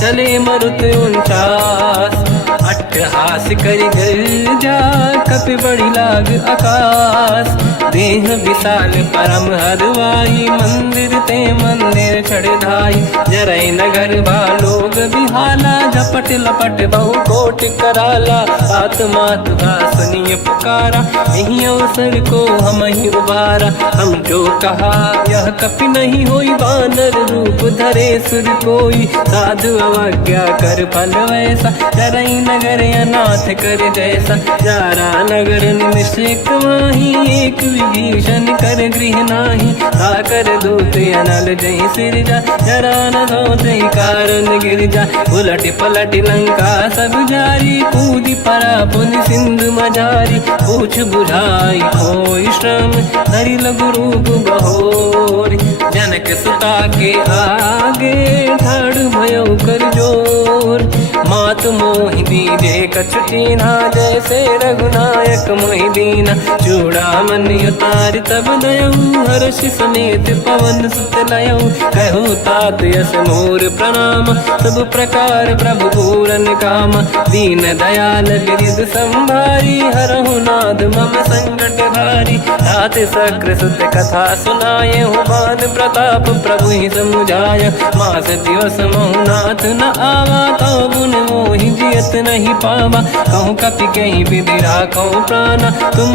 चले मरुत 49 अट्टहास करि गर्जा कपि बड़ी लाग आकाश देह विशाल परम हरवाई मंदिर ते मंदिर चढ़ाई जरई नगर बालोग बिहाला झपट लपट बहु कोट कराला आत्मात सुनिय पुकारा यही अवसर को हम ही उबारा हम जो कहा यह कपि नहीं होई वानर रूप धरे सुर कोई साधु अवज्ञा कर फल वैसा जरई नगर अनाथ कर जैसा जारा नगर निमिषक माही एक विभीषण कर गृह नाही ताकर दूत अनल जय सिरजा जरा न सोते कारण गिरजा उलट पलट लंका सब जारी कूदी परा पुन सिंधु मजारी पूछ बुझाई कोई श्रम धरि लघु रूप बहोरी जनक सुता के आगे ठाड़ भयो कर जोर मात मोहि दीजे कछु कीन्हा जैसे रघुनायक मोहि दीना चूड़ामन उतार तब दयऊ हर्ष समेत पवन सुत लयऊ कहु तात यस मोर प्रणाम सब प्रकार प्रभु पूरन काम दीन दयाल बिरिद संभारी हरहु नाद मम संकट भारी तात सक्र सुत कथा सुनाये हुमान प्रताप प्रभु ही समुझाय मास दिवस महुनाथ न आवा तो बुन मोहि जियत नहीं पावा कहूँ कपि कहीं विधि राखो प्राणा तुम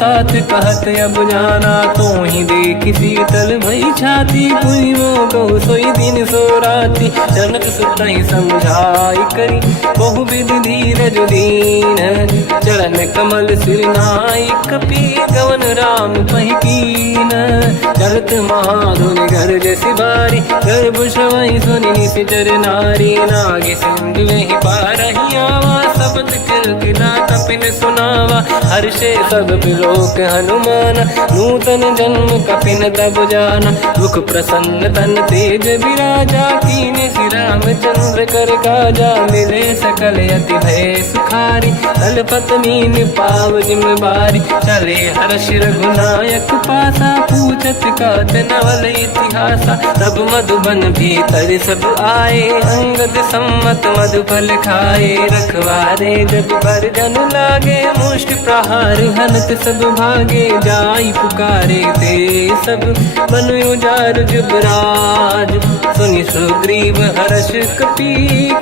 तात कहत अब जाना तो ही देखी शीतल भई छाती पुनि मोह कहु सोई दिन सो राती जनक सुत ही समझाई करी बहु विधि धीरज दीन चरण कमल सिर नाई कपि गवन राम पहि कीन चलत महाधुनि गर्ज सिबारी गर्भ श्रवहि सुनि निशिचर नारी नागे सिंधु वही पारही आवा शब्द किलकिला कपिन सुनावा हर्षे सब बिलोक हनुमान नूतन जन्म कपिन तब जाना मुख प्रसन्न तन तेज विराजा कीने श्री रामचंद्र कर काजा मिले सकल यति भय सुखारी तलपत मीन पाव जिम बारी चले हर्ष रघुनायक पासा पूछत कात नवल इतिहासा तब मधुबन भीतर सब आए अंगद सम्मत मधुफल खाए रखवारे जब पर जन लागे मुष्ट प्रहार हनत सब भागे जाई पुकारे ते सब बन उजार जुबराज सुनि सुग्रीव हर्ष कपि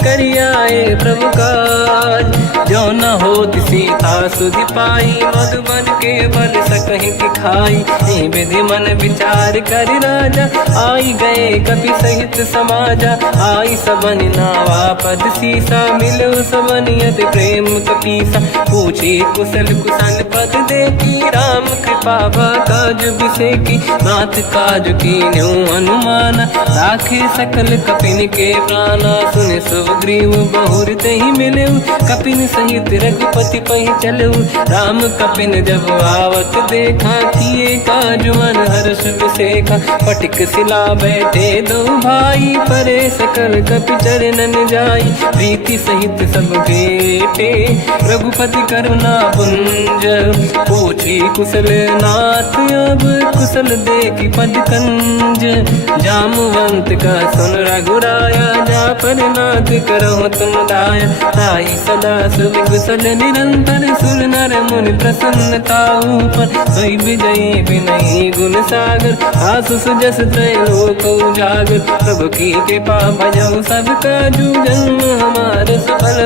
करियाए प्रभु काज जो न होत सीता सुधि पाई मधुबन के बल सकहि दिखाई विधि मन विचार कर राजा आई गए कपि सहित समाजा आई सबन नावा पद सीसा मिलो सबन यद प्रेम कपीसा पूछी कुशल कुशल पद देखी राम कृपा काज बिसेकी नाथ काज की न्यू हनुमान राखे सकल कपिन के प्राणा सुन सुग्रीव बहुर ही मिले कपिन सहित रघुपति पहि चलऊ राम कपिन जब आवत देखा किए काज मन हर्ष बिसेखा पटिक सिला बैठे दो भाई परे सकल कपि चरणन जाई प्रीति सहित सब भेटे रघुपति करुणा पुंज पूछी कुशल नाथ अब कुशल देखी पद कंज जामवंत का सुन रघुराया जा पर नाथ करहु तुम दाया ताई सदा सुख कुशल निरंतर सुर नर मुनि प्रसन्नता ऊपर सोई विजयी विनयी गुण सागर आसु सुजस त्रैलोक उजागर प्रभु की कृपा भजऊ सब काजू जन्म हमार सफल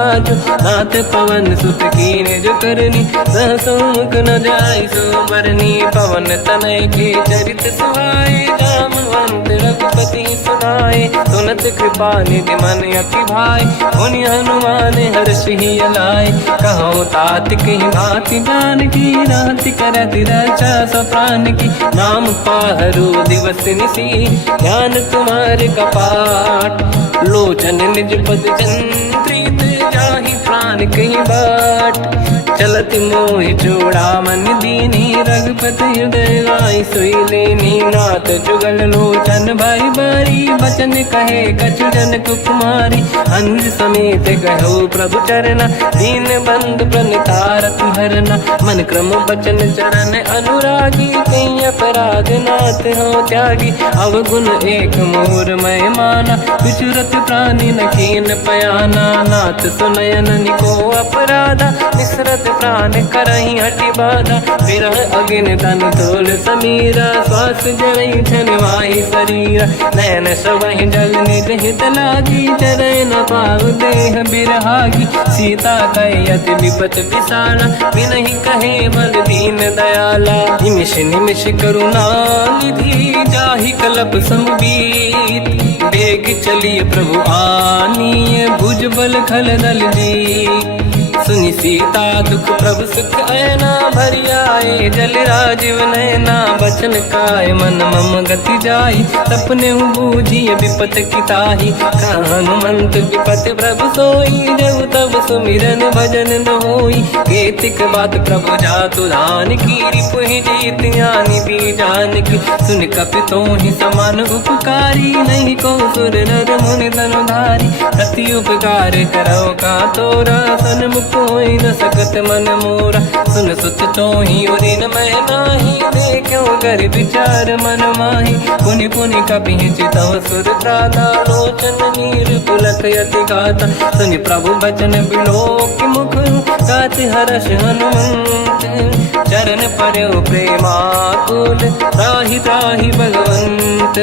आज नाथ पवन सुत की निज करनी सहसो मुख न जाय सो मरनी पवन तनय के चरित सुहाए जामवंत रघुपति सुनाए सुनत कृपा निधि मन अति भाई मुनि हनुमान हर्ष ही अलाय कहो तात कहीं भांति जान की राति करत रक्षा सप्राण की नाम पाहरु दिवस निसी ध्यान तुम्हारे कपाट लोचन निज पद चंद्रित जाहि प्राण कहीं बाट चलत मोहि चूड़ामन दीनी रघुपति हृदय लाई सोई लेनी नाथ जुगल लोचन भाई बारी बचन कहे कछु जन कुमारी अंध समेत गहो प्रभु चरना दीन बंद प्रणतारत हरना मन क्रम बचन चरण अनुरागी कई अपराध नाथ हो त्यागी अवगुण एक मोर मैं माना विचुरत प्राणी न कीन पयाना नाथ सुनयन निको अपराधा निसरत प्राण करही हटि बाधा विरह अगिन तन तोल समीरा श्वास जरई छनवाही शरीरा नयन सवहि जल निज हित लागी चरय न पाव देह बिरहागी सीता कहे अति विपत विसाला विनहि कहे बल दीन दयाला निमिष निमिष करुणा निधि जाहि कलप समबीत बेग चलिए प्रभु आनीय भुज बल खल दल जी सुनि सीता दुख प्रभु सुख ऐना भरि आए जल राजीव नैना बचन काय मन मम गति जाई सपने बूझी विपत किताही हनुमंत विपत प्रभु सोई जब तब सुमिरन भजन न होई केतिक बात प्रभु जातु धान की रिपुहि जीत ज्ञानी बीजान की सुन कपितो ही समान उपकारी नहीं को सुर नर मुनि धनुधारी प्रति उपकार करो का तोरा सन्मुख कोई न सकत मन मोरा सुन सुत चोही उरी न मैं नाही देखो कर विचार मन माही पुनि पुनि कपि चितव सुर त्राता लोचन नीर पुलक यति गाता सुनि प्रभु बचन बिलो कि मुख गात हर्ष हनुमंत चरण पर्यो प्रेमाकुल त्राहि त्राहि भगवंत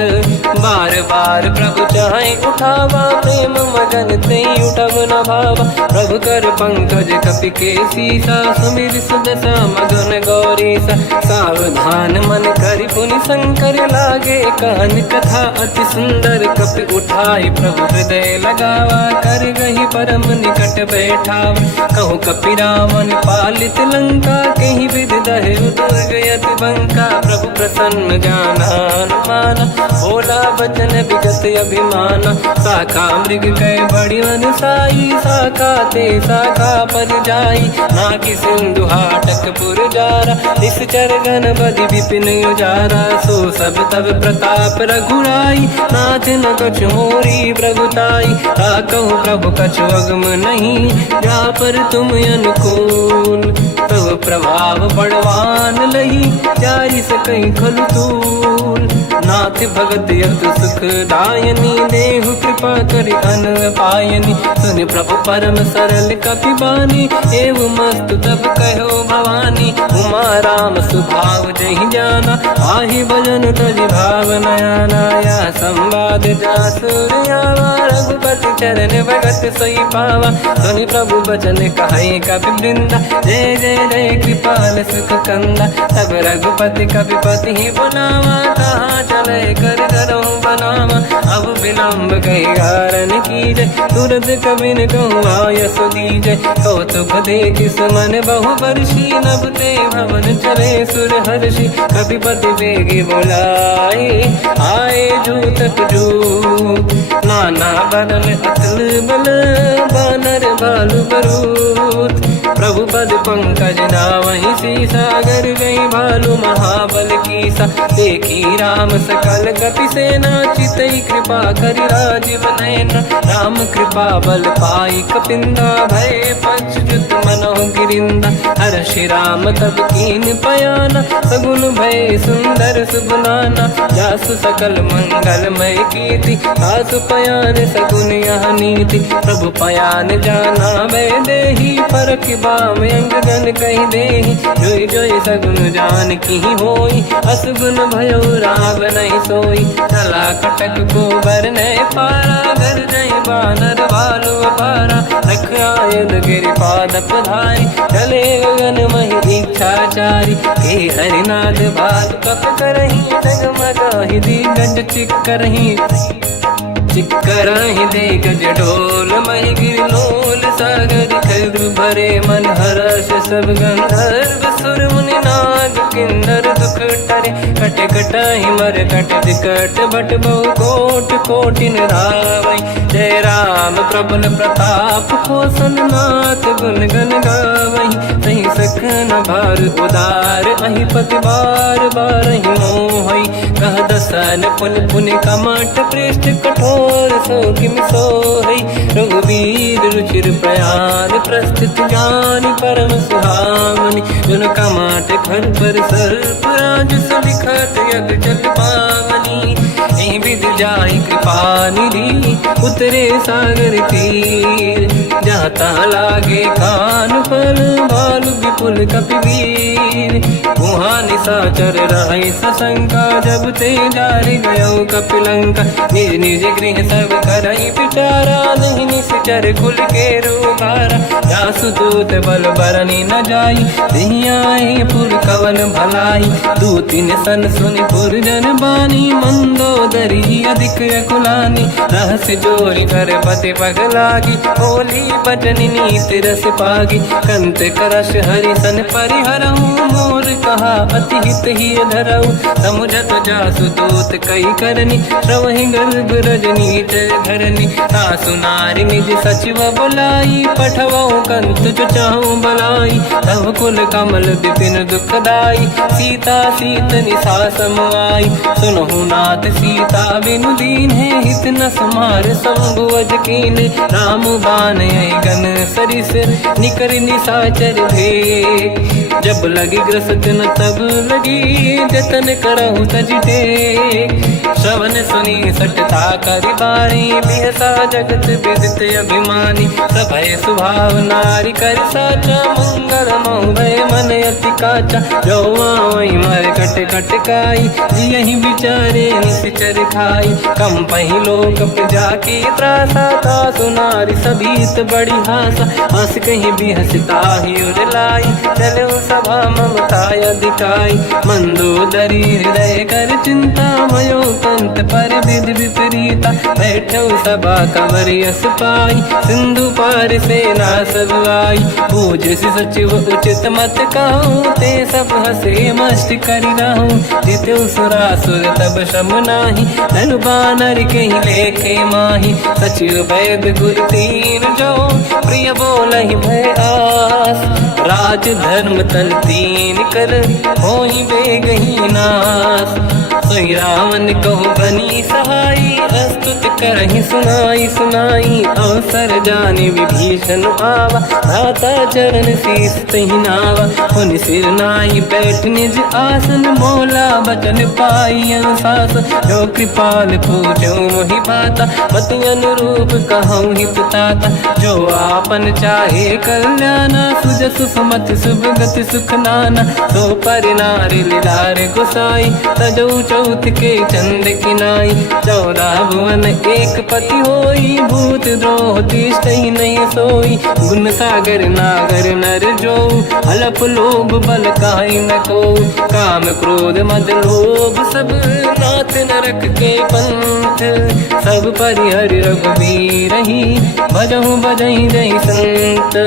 बार बार प्रभु चाहे उठावा प्रेम मगन ते उठब न भावा प्रभु कर पंकज कपि के सीसा सुमिर सुदशा मगन गौरीसा सावधान मन करि पुनि शंकर लागे कान कथा अति सुंदर कपि उठाई प्रभु हृदय लगावा कर गही परम निकट बैठावा कहु कपि रावण पालित लंका कहीं विद दहे दुर्ग यति बंका प्रभु प्रसन्न जाना हनुमाना बोला बचन विगत अभिमाना शाखा मृग गए बड़ी अनुसाई शाखा ते शाखा पर जाई नाकि सिंधु हाटक पुर जारा निश्चर गण बदि विपिन उजारा सो सब तब प्रताप रघुराई नाथ न कछु मोरी प्रभुताई कहु प्रभु कछु अगम नहीं जा पर तुम अनुकूल प्रभु प्रभाव बड़वान लही जारी सकई खलु तूल नाथ भगत यत सुख दायनी देहु कृपा करि अन पायनी सुन प्रभु परम सरल कपि बानी एव मस्त तब कहो भवानी उमा राम सुभाव जहि जाना आहि भजन तजि भाव नयाना या संवाद जासुर आवा रघुपति चरण भगत सोई पावा सुनि प्रभु बचन कहे कपि वृंदा जय जय जय कृपाल सुख कंदा तब रघुपति कपिपति ही बनावा कहाँ चले कर करो बनावा अब विलम्ब कही कारण कीजे तुरंत कबिन कहूँ आयस दीजे कौतुक देख सुमन बहु वर्षी नभ ते भवन चले सुर हर्षि कपिपति बेगी बुलाए आए जूतक जूत नाना बदल अतल बल बानर बालु बरूत प्रभु पद पंकज नावहि सीसा गर गई भालु महाबल कीसा देखी राम सकल कपि सेना चितई कृपा करि राजीव नयना राम कृपा बल पाई कपिंदा भय पक्षुत मनो गिरिंदा हर्षि राम तब कीन पयाना सगुन भय सुंदर सुबलाना जासु सकल मंगलमय कीर्ति तासु पयान सगुन यह नीति प्रभु पयान जाना भय देहि परख बाम अंग गन कहि देहि जोई जोई सगुन जान की होई असगुन भयो राव नहीं सोई चला कटक को बर नहीं पारा घर जय बानर बालु पारा रख आयद गिरिपाद पधारी चले गगन महि इच्छाचारी हे हरिनाथ बाल कप करही जगमगाहि दिग्गज चिक्करही दे गज ढोल महि गिरलोल सागर खर भरे मन हर्ष सब गंधर्व सुर मुनि नाग किन्नर दुख टरे कट कटाहि मर कट विकट भट बहु कोट कोटि रावै जय राम प्रबल प्रताप कोसन नाथ गुण गन गावै सही सखन भार उदार अहि पति बार बार ही मोहै कह दसन पुन पुन कमट पृष्ठ कठोर सो किम सोहै रघुवीर रुचिर प्रयाण प्रस्थित ज्ञान परम सुहावनी जुन कमट खर पर सर्प राज सबिखत यग जल पावनी एहि विधि जाहि कृपा निधि उतरे सागर तीर जाता लागे कान फल भालु विपुल कपिवीर वहाँ निशाचर रहि सशंका जब ते जारि गयो कपिलंका निज निज गृह सब करई विचारा नहीं निश्चर कुल के रूपारा जासु दूत बल बरनी न जाई दिहियाए पुर कवन भलाई दूतिन सन सुनि पुर जन बानी मंदोदरी अधिक अकुलानी रहस्य जोरी कर पति पगलागी बोली बचन नीत रस पागी कंत करश हरि सन परिहरऊ मोर कहा अति हित ही धरऊ समुझत जासु दूत कई करनी श्रवहि गर्भ रजनी धरनी सासु नारी निज सचिव बुलाई पठवऊ कंत जो चाहू बलाई तब कुल कमल विपिन दुखदाई सीता सीत निशा समाई सुनहु नाथ सीता बिनु दीन है हित न समार संभुवज कीन राम बान गन सरिस निकर निशाचर भे जब लगी ग्रसत न तब लगी जतन करहु तज टेक श्रवण सुनी सटता करि बाणी बिहसा जगत विदित अभिमानी सभय सुभाव नारी कर साचा मंगल मोहय मन अति काचा जो आई मर कट कट काई यही विचारे निश्चर खाई कम पही लोक प्रजा की त्रासा था सुनारी सभीत बड़ी हासा हंस कहीं भी हंसता ही उर लाई चलो सभा ममता अधिकाई मंदोदरी हृदय कर चिंता मयो कंत पर विधि विपरीता बैठो सभा कवर यस पाई सिंधु पार सेना सब आई पूज सचिव उचित मत कहूँ ते सब हसे मस्त करि रहूं जित्यो सुरासुर तब शम नाही धन बानर कहीं लेखे माही सचिव वैद गुरु तीन जो प्रिय बोलहि भय आस राज धर्म तन तीन कर होई बेगही नास सोई रावण कहु बनी सहाई अस्तुत करहि सुनाई सुनाई अवसर जाने विभीषण आवा दाता चरण शीस तहि नावा पुनि सिर नाई बैठ निज आसन मोला बचन पाई अनुशास जो कृपाल पूजो मोहि बाता मति अनुरूप कहूँ हित ताता जो आपन चाहे कल्याणा सुजस सुमति सुभगति सुख नाना सो पर नारी लीलार गोसाई तजौ चौथ के चंद किनाई 14 भुवन एक पति होई भूत द्रोह तिष्ठ ही नहीं सोई गुण सागर नागर नर जो अलप लोभ बल काई न को काम क्रोध मद लोभ सब नाथ नरक के पंथ सब परिहर रघुवीर ही भजहु बजहि जहि संत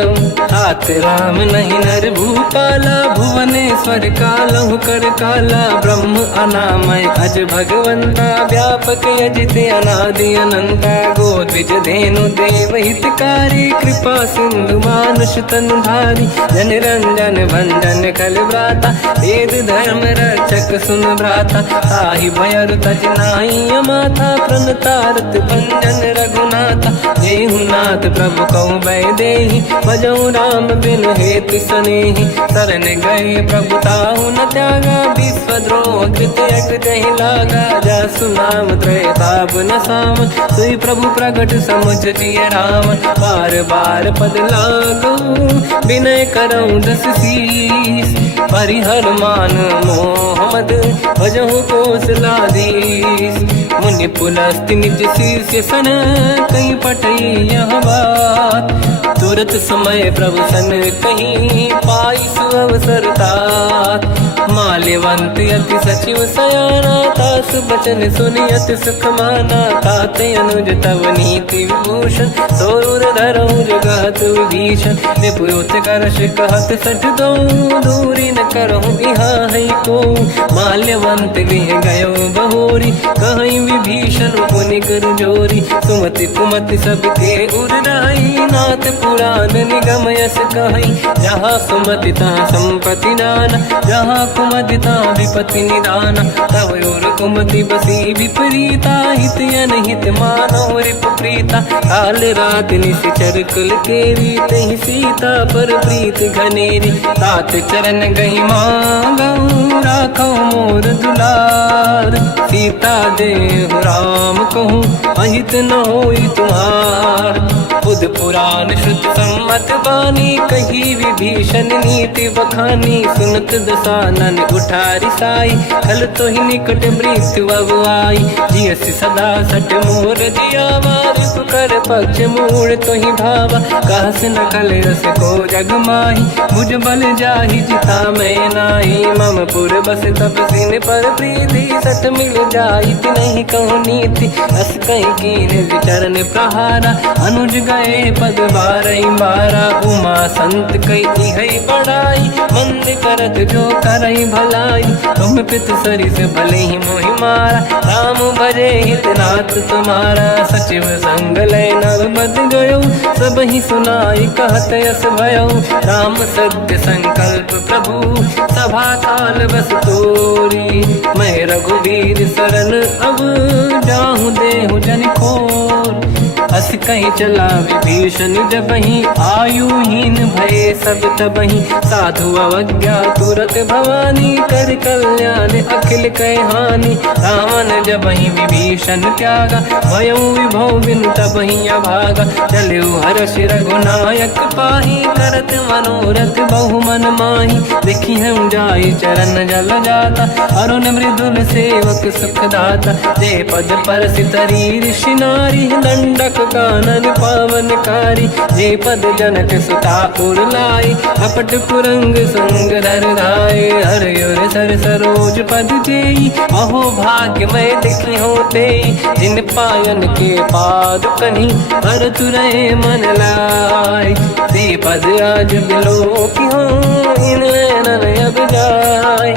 हाथ राम नहीं नर भूपाला भुवनेश्वर कालहु कर काला ब्रह्म अनामय अज भगवंता व्यापक अजित अनादि अनंता गोद्विज धेनु देव हितकारी कृपा सिंधु मानुष तनुधारी जन रंजन भंजन कल व्राता वेद धर्म रक्षक सुन भ्राता ताहि भयर तज नाई माथा प्रणतारत भंजन रघुनाथा जेहुनाथ प्रभु कहु बै देहि भजऊ राम बिन हेतु सनेहि शरण गए प्रभु ताहु न त्यागा विश्वद्रोह कृत यक जहि लागा जासु नाम त्रयताप न साम सोई प्रभु प्रगट समुझ जिय राम बार बार पद लागू विनय करऊँ दस शीस परिहर मान मोहम्मद भजहु कौशलाधीश मुनि पुलस्ति निज शीर्ष सन कहीं पटई यह बात तुरत समय प्रभु सन कहीं पाई सुअवसर तात माल्यवंत अति सचिव सयाना, तास बचन सुनि अति सुख माना। ताते अनुज तव नीति विभूषण, सोरुर धरऊ जगत विभीषण। विपुत करश कहत सठ दो, दूरी न करहु इहा है को। माल्यवंत गृह गयो बहोरी, कहीं विभीषण पुनि कर जोरी। सुमति कुमति सबके उरनाई, नाथ पुराण निगम यस कहीं। जहाँ सुमति तहाँ संपत्ति नाना, जहाँ कुमति तहाँ विपत्ति निदाना। तव और कुमति बसी विपरीता, हित अनहित मानव रिप प्रीता। काल रात निश्चर कुल केरी, तहि सीता पर प्रीत घनेरी। तात चरण गही मांगऊ, राखो मोर दुलार। सीता देहु राम कहूँ, अहित न होई तुम्हार। बुध पुराण शुद्ध सम्मत बानी, कही विभीषण नीति बखानी। सुनत दसानन उठारी साई, खल तो ही निकट मृत्यु अब आई। जियस सदा सट मोर जियावा, रिपु कर पक्ष मूड़ तो ही भावा। कहस न कल रस को जग माही, भुज बल जाहि जिता मैं नाई। मम पुर बस तपसिन पर प्रीति, सत मिल जाई नहीं कहूँ नीति। अस कहीं कीन विचरण प्रहारा, अनुज गए पद बारई बारा। उमा संत कई है बड़ाई, मंद करत जो करई भलाई। तुम पित सरिस भले ही मोहि मारा, राम भजे हितनाथ तुम्हारा। सचिव संग लय नव बद गयो, सब ही सुनाई कहत यस भयो। राम सत्य संकल्प प्रभु, सभा काल बस तोरी। मैं रघुवीर शरण अब, जाहूँ देहु जन खोर। अस कहीं चला विभीषण जबहि, आयुहीन भये सब तबहि। साधु अवज्ञा तुरत भवानी, कर कल्याण अखिल कह हानि। रावण जबहि विभीषण त्यागा, भयो विभव बिनु तबहि अभागा। चलऊ हर्ष रघुनायक पाहि, करत मनोरथ बहु मन माहि। देखी हम जाई चरण जल जाता, अरुण मृदुल सेवक सुख दाता। जय पद परसि तरी ऋषि नारी, दंडक कानन पावनकारी। जे पद जनक सुता उर लाई, अपट पुरंग संग धर धाय। हर सर सरोज पद जेई, अहो भाग्य मैं देखी होते। जिन पायन के पाद कहीं, हर तुरहे मन लाई। ते पद आज बिलो की हो, इन नैनन अब जाय।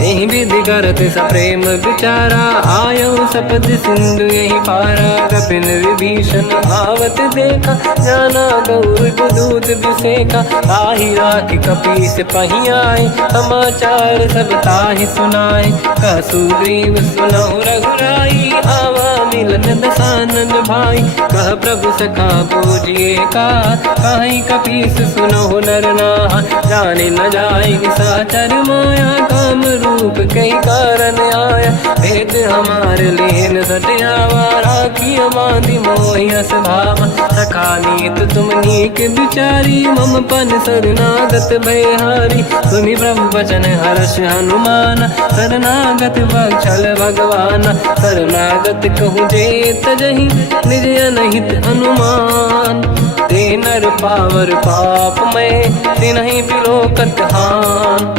यही विधि करत सप्रेम विचारा, आयो सपद सिंधु यही पारा। कपिन विभीषण आवत देखा, जाना गौर दूत विसेका। ताहि राख कपीस पही आए, समाचार सब ताहि सुनाए। कह सुग्रीव सुनहु रघुराई, आवा मिलन दसानन भाई। कह प्रभु सखा पूजिए का, कहीं कपीस सुनहु नर नाहा। जाने न जाएगी साचर माया, काम रूप कई कारण आया। भेद हमारे लेन सटियावा, राखी बांधी मोहि अस भावा। सखा नीत तुम नीक विचारी, मम पन शरणागत भयहारी। सुनि प्रभु वचन हर्ष हनुमाना, शरणागत बक्षल भगवाना। शरणागत कहूँ जे तजहि, निज अनहित अनुमान। ते नर पावर पाप में, तिन्हि बिलोकत हान।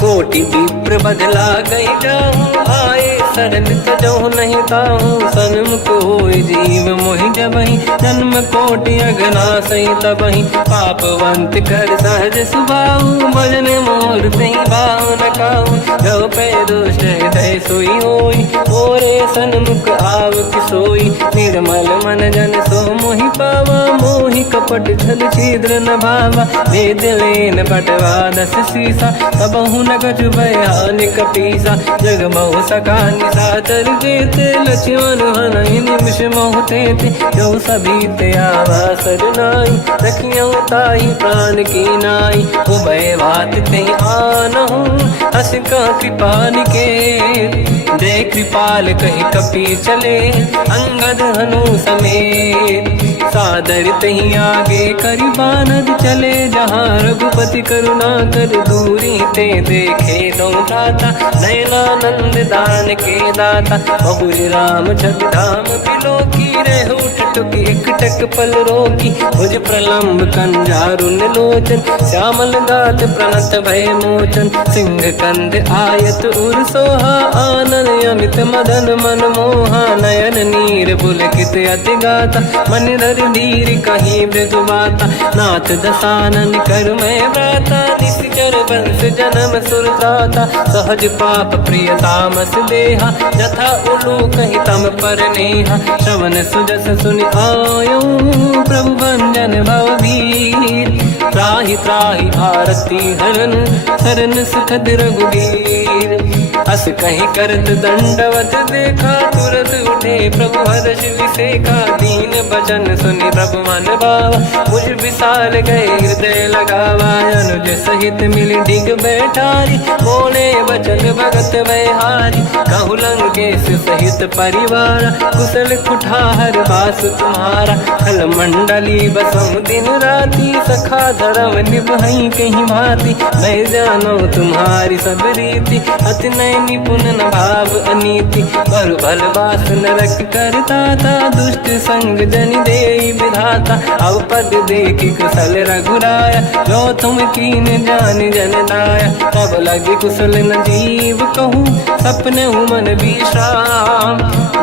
कोटि विप्र बदला गई जाऊँ, आए शरण तजहु नहीं ताहूँ। सन्मुख होय जीव मोहि जबहि, जन्म कोटि अगना सही तबहि। पापवंत कर सहज सुभाऊ, भजन मोर तहि भाव न काहू। जो पे दुष्ट हृदय सोई होई, मोरे सन्मुख आव किसोई। निर्मल मन जन सो मोहि पावा, मोहि कपट छल छिद्र न भावा। वेद लेन बटवा दस सीसा, तबहु न कछु बयान कपीसा। जग बहु सका निसाचर जेते, लक्ष्मण हनहि निमिष मोह तेते। जो सभी ते आवा सरनाई, रखियौ ताहि प्राण की नाई। उभय बात ते आनहु, अस का कृपा निकेत। जय कृपाल कहि कपि चले, अंगद हनु समेत। सादर तही आगे करी बानर चले जहाँ रघुपति करुणा कर दूरी ते देखे दो दाता नयनानंद दान के दाता बहुरी राम जग धाम बिलो की रेहू टुक एक टक पल रोकी भुज प्रलंब कंजारुन लोचन श्यामल गात प्रणत भय मोचन सिंह कंद आयत उर सोहा आनन अमित मदन मन मोहा नयन नीर पुलकित अति गाता मन धर धीर कहीं मृदु बाता नाथ दसानन कर मैं व्राता निश्चर वंश जन्म सुरताता सहज पाप प्रिय तामस देहा जथा उलू कहीं तम पर नेहा श्रवण सुजस सुनि आयो प्रभु भंजन भवभीर त्राहि त्राहि आरती हरन शरण सुखद रघुवीर अस कहीं करत दंडवत देखा तुरत उठे प्रभु हर्ष विसेखा दीन भजन सुनि प्रभु मन भावा मुझ विशाल गए हृदय लगावा अनुज सहित मिल डिग बैठारी बोले बचन भगत वैहारी कहु लंकेश सहित परिवार कुशल कुठार बास तुम्हारा खल मंडली बसम दिन राती सखा धर्म निभई कहीं भांति मैं जानो तुम्हारी सब रीति अति नय निपुण न भाव अनीति पर भल बास नरक करता था दुष्ट संग जन दे विधाता अब पद देखी कुशल रघुराया जो तुम कीन जान जन दाया तब लगे कुशल न जीव कहूँ सपने मन विश्राम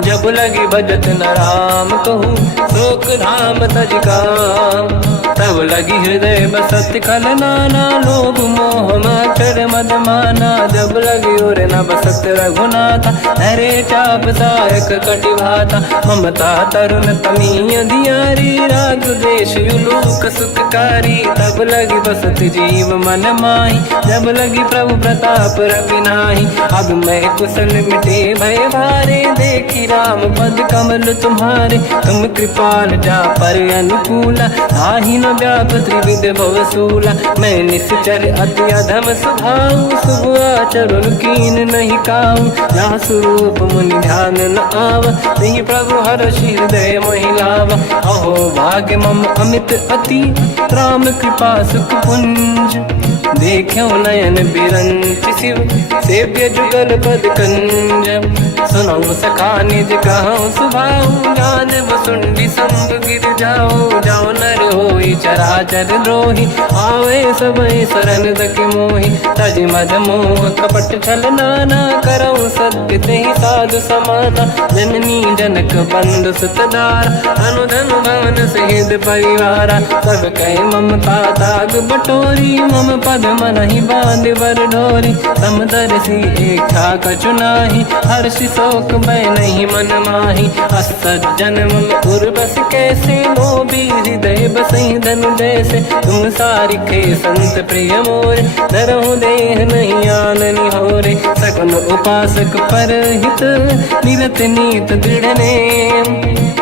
जब लगे भजत न राम कहूँ शोक धाम तज काम तब लगी हृदय बसत खल नाना लोभ मोह माचर मद माना जब लगी और न बसत रघुनाथा हरे चाप सायक कटिभाता ममता तरुण तमीय धियारी राग देश युलूक सुखकारी तब लगी बसत जीव मन माही जब लगी प्रभु प्रताप रवि नाही अब मैं कुशल मिटे भय भारे देखी राम पद कमल तुम्हारे तुम कृपाल जा पर अनुकूला आही न व्याप त्रिविध भवसूला मैं निश्चर अति अधम स्वभाव शुभ आचरण कीन नहीं काऊ जहाँ स्वरूप मुनि ध्यान न आव नहीं प्रभु हर्ष हृदय महिलाव अहो भाग्य मम अमित अति राम कृपा सुख पुंज देखो नयन बिरंच शिव सेव्य जुगल पद कंज सुनो सखा निज कहूँ सुभाऊ जान वसुंडी संग गिर जाओ जाओ नर होई चराचर द्रोही आवे सबई शरण दक मोहि तज मद मोह कपट छल नाना करऊँ सत्य ते साधु समाना जननी जनक बंधु सुतदार अनुधन भवन सहित परिवारा सब कहे ममता ताग बटोरी मम पद मन ही बांध बर ढोरी समदर्शी इच्छा कछु नाही हर्ष शोक मैं नहीं मन माही असज्जन मम उर्वश कैसे लोभी हृदय बसई धनु जैसे तुम सारिखे संत प्रिय मोरे धरहु देह नहीं आननि होरे सगुन उपासक पर हित निरत नीत दृढ़ नेम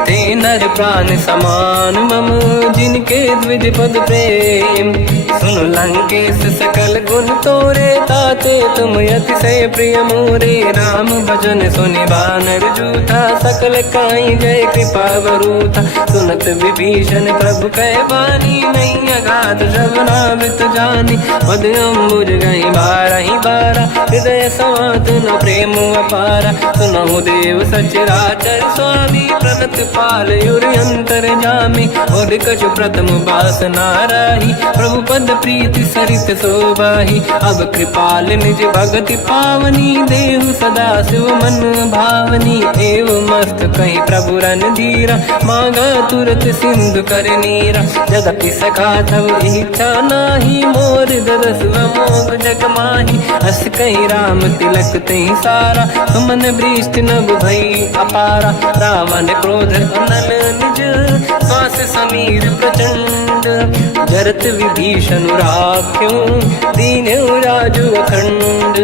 ते नर प्राण समान मम जिनके द्विज पद प्रेम सुन लंकेश सकल गुण तोरे ताते तुम अतिशय प्रिय मोरे राम भजन सुनि बानर जूथा सकल काई जय कृपा वरूथा सुनत विभीषण प्रभु कह बानी नहीं अगाध श्रवणामृत जानी पद अम्बुज गई बारहि बारा हृदय समात न प्रेम अपारा सुनहु देव सचराचर स्वामी प्रणत पाल युर अंतर जामी और कछु प्रथम बास नाराही प्रभु पद प्रीति सरित शोभाही अब कृपाल निज भगति पावनी देहु सदा शिव मन भावनी एव मस्त कहीं प्रभु रन धीरा मांगा तुरत सिंधु कर नीरा जदपि सखा थव इच्छा नाही मोर दरस मोग जग माही अस कहीं राम तिलक तही सारा सुमन वृष्टि नभ भई अपारा रावण क्रोध अनल निज श्वास समीर प्रचंड जरत विभीषण राख्यों दीन राजु अखंड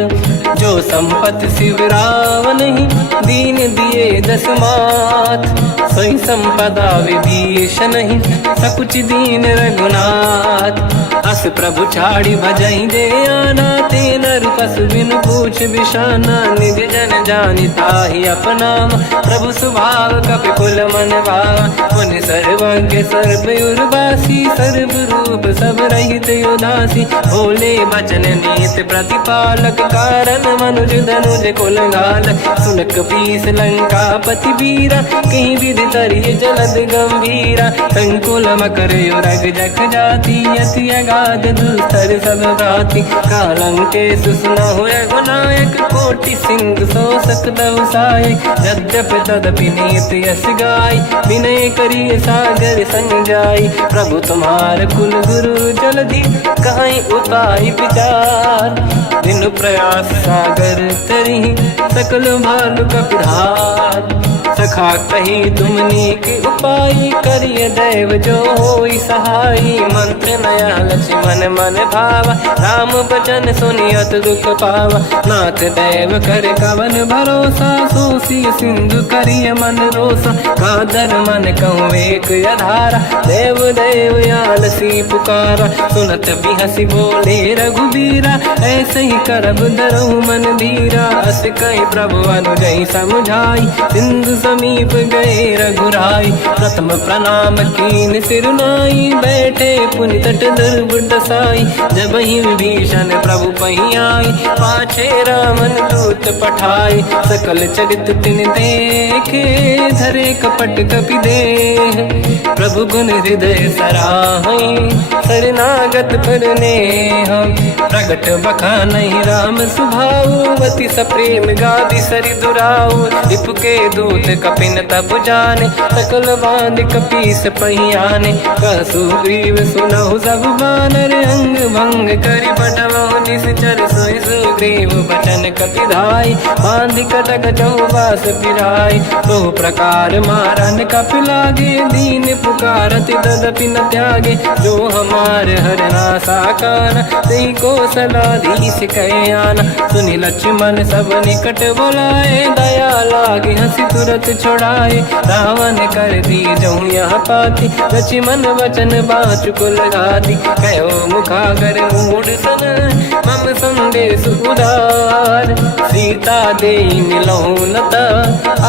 जो संपत शिव रावण ही दीन दिए दशमात सोई संपदा विभीषण ही सकुच दीन रघुनाथ अस प्रभु छाड़ी भजई दे आना ते नर पशु बिनु पूछ बिशाना निज जन जानि ताहि अपनाम प्रभु स्वभाव कपि कुल मन भावा मुनि सर्वज्ञ सर्व उर्वासी सर्व रूप सब रहित उदासी भोले बचन नीत प्रतिपालक कारण मनुज धनुज कुल घाल सुनक पीस लंका पति वीरा कहीं विधि तरिय जलद गंभीरा संकुल मकर युरग जख जाति अति अगाध दुस्तर सब भाति कालंके सुसना हुए गुनायक कोटि सिंधु सो सकदव साय यद्यप तदपि नीत यस गाय विनय करिय सागर संग जाई प्रभु तुम्हार कुल गुरु जलधि कहीं उपाय विचार दिन प्रयास सागर तरी सकल भालु कपिधार सखा कही तुमनी के उपाय करिय दैव जो होई सहाई मंत्र नया लक्ष्मण मन भावा राम भजन सुनियत दुख पावा नाथ दैव कर कवन भरोसा सोसी सिंधु करिय मन रोसा कादर मन कहूँ एक अधारा देव देव आलसी पुकारा सुनत भी हसी बोले रघुबीरा ऐसे ही करब धरऊ मन धीरा अस कहीं प्रभु अनुजई समझाई सिंधु समीप गए रघुराई प्रथम प्रणाम कीन सिरुनाई बैठे पुनि तट दुर्बुड साई जब ही विभीषण प्रभु पही आई पाछे रामन दूत पठाई सकल चरित तिन देखे धरे कपट कपि देह प्रभु गुण हृदय सराहई शरणागत परने हम प्रगट बखानहि राम सुभाऊ वति सप्रेम गादि सरि दुराऊ रिपु के दूत कपिन तब जाने सकल बांध कपीस पहियाने कहसु ग्रीव सुनहु सब बानर अंग भंग करि बटवहु निश्चर सोई सुग्रीव बचन कपिधाई बांध कटक चौबास पिराई बहु प्रकार मारन कपि लागे दीन पुकारत तदपि न त्यागे जो हमार हरना साकार तेहि को सलाधीश कहे आना सुनि लक्ष्मण सब निकट बुलाए दया लागे हंसी तुरत छोड़ाए रावण कर दी जऊँ यहाँ पाती लक्ष्मण वचन बाचुक लगाती कहो मुखागर मूड सन मम संदेश उदार सीता दे मिलहु नता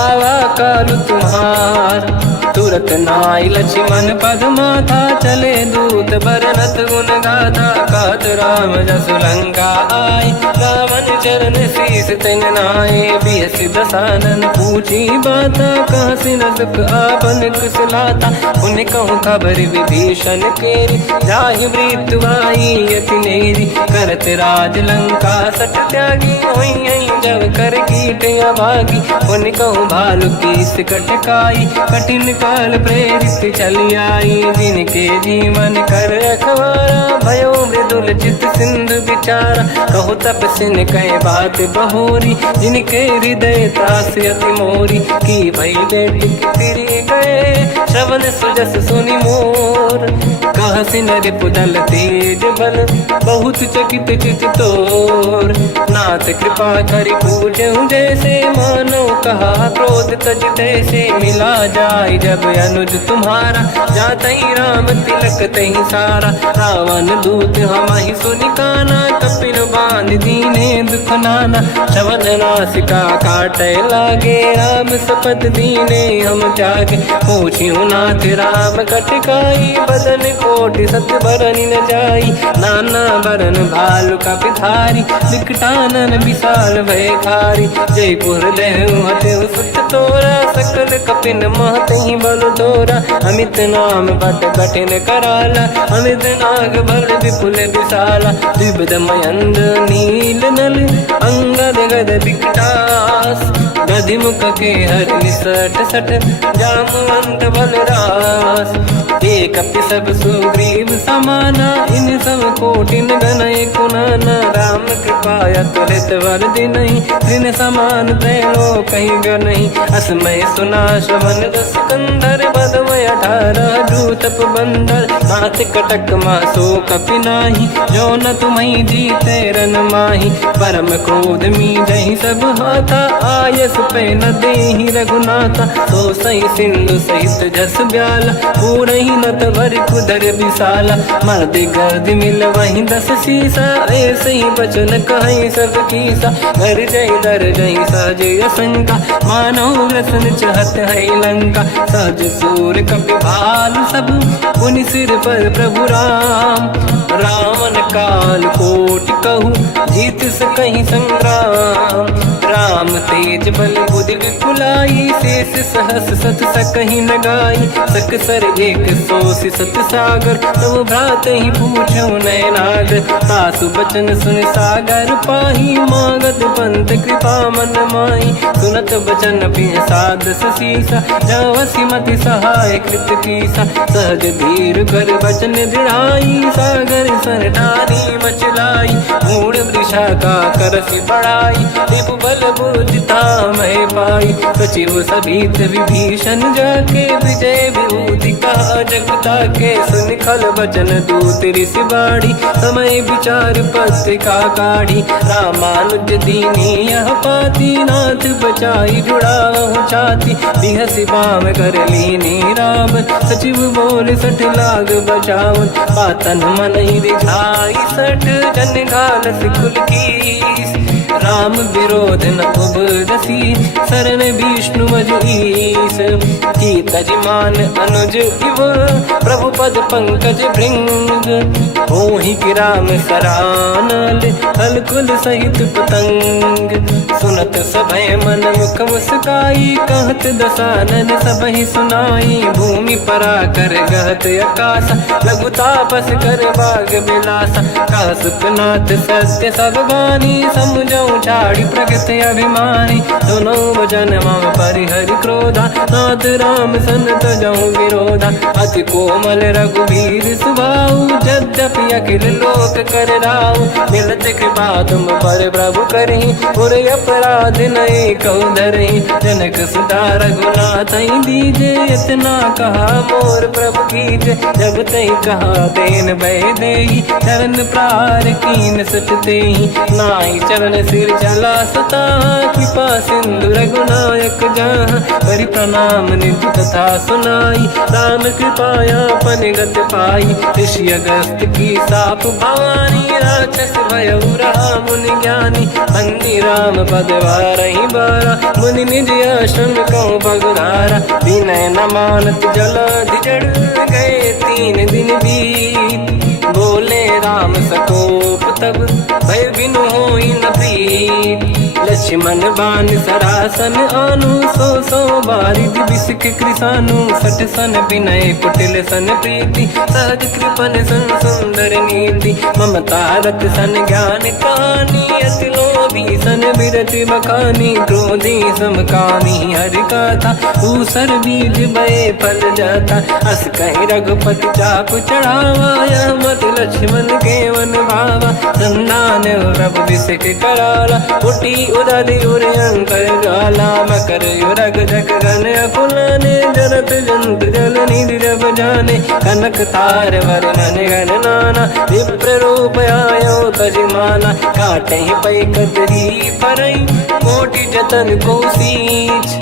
आवा कालु तुम्हार तुरत नाई लक्ष्मण पद माथा चले दूत बरनत गुण गाथा कहत राम जसु लंका आए रावण चरण शीस तिन नाए बियस दसानन पूछी बाता कहाँ से न दुख आपन कुशलाता उन्हें कहूँ खबर विभीषण केरी जाहि मृत्यु आई यति नेरी करत राज लंका सट त्यागी हुई जब कर कीट अभागी उन्हें कहूँ भालू की सिकट काई कठिन काल प्रेरित चली आई जिनके जीवन कर अखबारा भयो मृदुल चित सिंधु विचारा कहो तपसिन कहे बात बहोरी जिनके हृदय तास अति मोरी की भई बेटी फिर गए श्रवण सुजस सुनि मोर कहाँ से नर पुदल तेज बल बहुत चकित चित तोर नाथ कृपा करि पूजऊं जैसे मानो कहा क्रोध तज तैसे मिला जाय जब अनुज तुम्हारा जातई राम तिलक तही सारा रावण दूत हमहि सुनि काना कपिन बांध दीने दुख नाना श्रवण नासिका काटे लागे राम सपत दीने हम त्यागे पूछियो नाथ राम कटकाई बदन कोटि सत बरनि न जाई नाना बरन भालु कपिधारी विकटानन विशाल भय खारी जयपुर देहु हतेउ सुत तोरा सकल कपिन महतहि बल तोरा अमित नाम बट कठिन कराला अमित नाग बल विपुल विशाला द्विविध मयंद नील नल अंगद गद विकटास गधिमुख के हर निसट सट जामवंत बलरास एक सब सुग्रीव समाना इन सब कोटिन गनय कुनाना राम कृपा तुलित वर दिनहि दिन समान त्रैलोक कहीं गनहि असमय सुना श्रवण रस कंधर बदमय 18 दूतप बंदर नाथ कटक मासो कपि नाही जो न तुम्हें जीते रन माही परम क्रोध मी जही सब हाथा आयस पे न देहि रघुनाथा तो सही सिंधु सहित जस ब्याला पूरही नत भर कुदर विशाला मर्द गर्द मिल वहीं 10 सीसा ऐसे ही बचन कहीं सब कीसा घर जय दर जय सहज असंका मानो रसन चहत है लंका सहज सूर कपि भाल सब पुनि सिर पर प्रभु राम रावण काल कोटि कहूँ जीत सकहीं संग्राम राम तेज बल बुद्धि विपुलाई शेष सहस सत सकहीं न गाई सकसर एक सोसी सत सागर तब भ्रात ही पूछो नयनागर सासु बचन सुन सागर पाही मागत पंत कृपा मन माही सुनत बचन पिय साध सीसा जवसी मति सहाय कृत कीसा सहज धीर कर बचन दृढ़ाई सागर सर ठानी मचलाई मूड वृषा का करसि बढ़ाई दिव बल बुद्धि मैं पाई सचिव सभीत विभीषण जाके विजय विभूति का जगता के सुन खल बचन दूत ऋषि बाड़ी समय विचार पत्रिका काढ़ी रामानुज दीनी यह पाती नाथ बचाई जुड़ा छाती बिहसी बाम कर लीनी राम सचिव बोल 60 लाग बचावन पातन मन ही रिझाई 60 जन घाल सिकुल की राम विरोध न उबरसी शरण विष्णु मजईस की तजमान अनुज इव प्रभु पद पंकज भृंग मोहि की राम सरानल हलकुल सहित पतंग सुनत सभय मन मुख मुस्काई कहत दसानन सबहि सुनाई भूमि परा कर गहत आकाश लघु तापस कर बाग बिलासा कह सुखनाथ सत्य सब बानी समझो झाड़ी प्रगति अभिमानी दोनों वचन मम परिहरि क्रोधा नाथ राम सनत जाऊं विरोधा अति कोमल रघुवीर सुभाऊ यद्यपि अखिल लोक कर राऊ मिलत कृपा तुम पर प्रभु करहि और अपराध नहीं कहु धरहि जनक सुता रघुनाथ दीजे इतना कहा मोर प्रभु कीजे जब तई कहा देन भय देहि चरण प्रार कीन सटते नाई चरण सिर चला सता कृपा सिंधु रघुनायक जहाँ करि प्रणाम निधि कथा सुनाई राम कृपाया पनिगत पाई ऋषि अगस्त की साप भवानी राक्षस भयउ रहा मुनि ज्ञानी बंदी राम पद वारहि बारा मुनि निज आश्रम कहूँ भगधारा विनय न मानत जलाधि जड़ गए 3 दिन बीत बोले राम सकोप तब भय बिनु होई न प्रीत लक्ष्मण बान सरासन आनु 100 बारिद बिसिक कृसानु 60 सन विनय कुटिल सन प्रीति सहज कृपन सन सुंदर नीति ममता रत सन ज्ञान कहानी अति लोभी सन विरति बखानी क्रोधी समकामी हरि कथा ऊसर बीज बये फल जाता अस कहीं रघुपति चाकु चढ़ावा यह मत लक्ष्मण के वन भावा संधान रब बिसिक कराला उठी उदधि उर अंकर गाला मकर युरग जग गन अकुलाने जरत जंत जल निधि जब जाने कनक तार वर्णन गण नाना विप्र रूप आयो तजमाना काटे पै कतरी परई कोटि जतन को सींच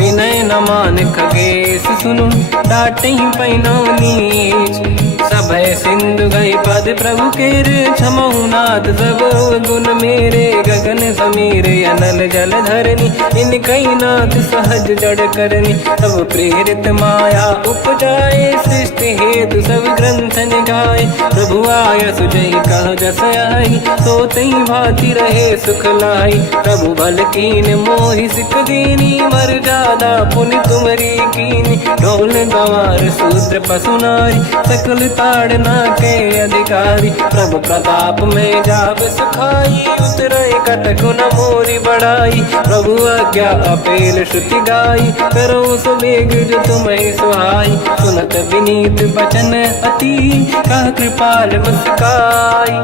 विनय न मान खगेश सुनु डाटे पैनो नीच सभय सिंधु गई पद प्रभु केर क्षमऊ नाथ सब गुण मेरे गगन समीर अनल जल धरनी इन कई नाथ सहज जड़ करनी तब प्रेरित माया उपजाए सृष्टि हेतु सब ग्रंथ निगाए प्रभु आय सुजय कह जस आई तो तई भांति रहे सुख लाई प्रभु भल कीन मोहि सिख दीनी मर जादा पुनि तुमरी कीनी ढोल गवार शूद्र पशु नारी सकल ताड़ना के अधिकारी प्रभु प्रताप में जाब सुखाई उतरे कटक न मोरी बढ़ाई प्रभु आज्ञा अपेल श्रुति गाई करो सुबेग जो तुम्हें सुहाई सुनत विनीत बचन अति कह कृपाल मुस्काई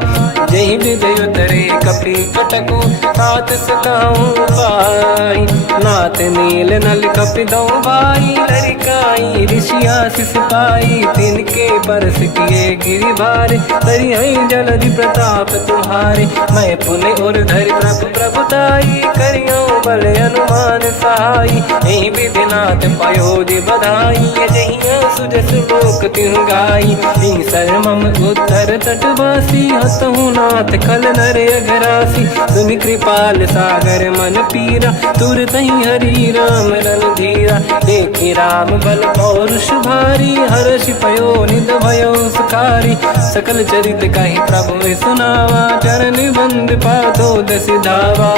जय विजय उतरे कपि कटकु सात सकाऊं पाई ना हाथ नील नल कपिदौ भाई लड़काई ऋषिया शिष पाई तिनके परस किए गिरि भारे तरिहै जलधि प्रताप तुम्हारे मैं पुण्य और धरि प्रभु प्रभुताई करियो बल अनुमान सहाई यही विधिनाथ पयोधि बधाई जहिया सुजस लोक तिहु गाई सरमम उत्तर तटवासी हसहु नाथ खल नर अघरासी सुनि कृपाल सागर मन पीरा तुरत ही हरि राम रणधीरा देखि राम बल पौरुष भारी हर्षि पयो निध भयो सुखारी सकल चरित कहि प्रभु सुनावा चरण बंद पादो दस धावा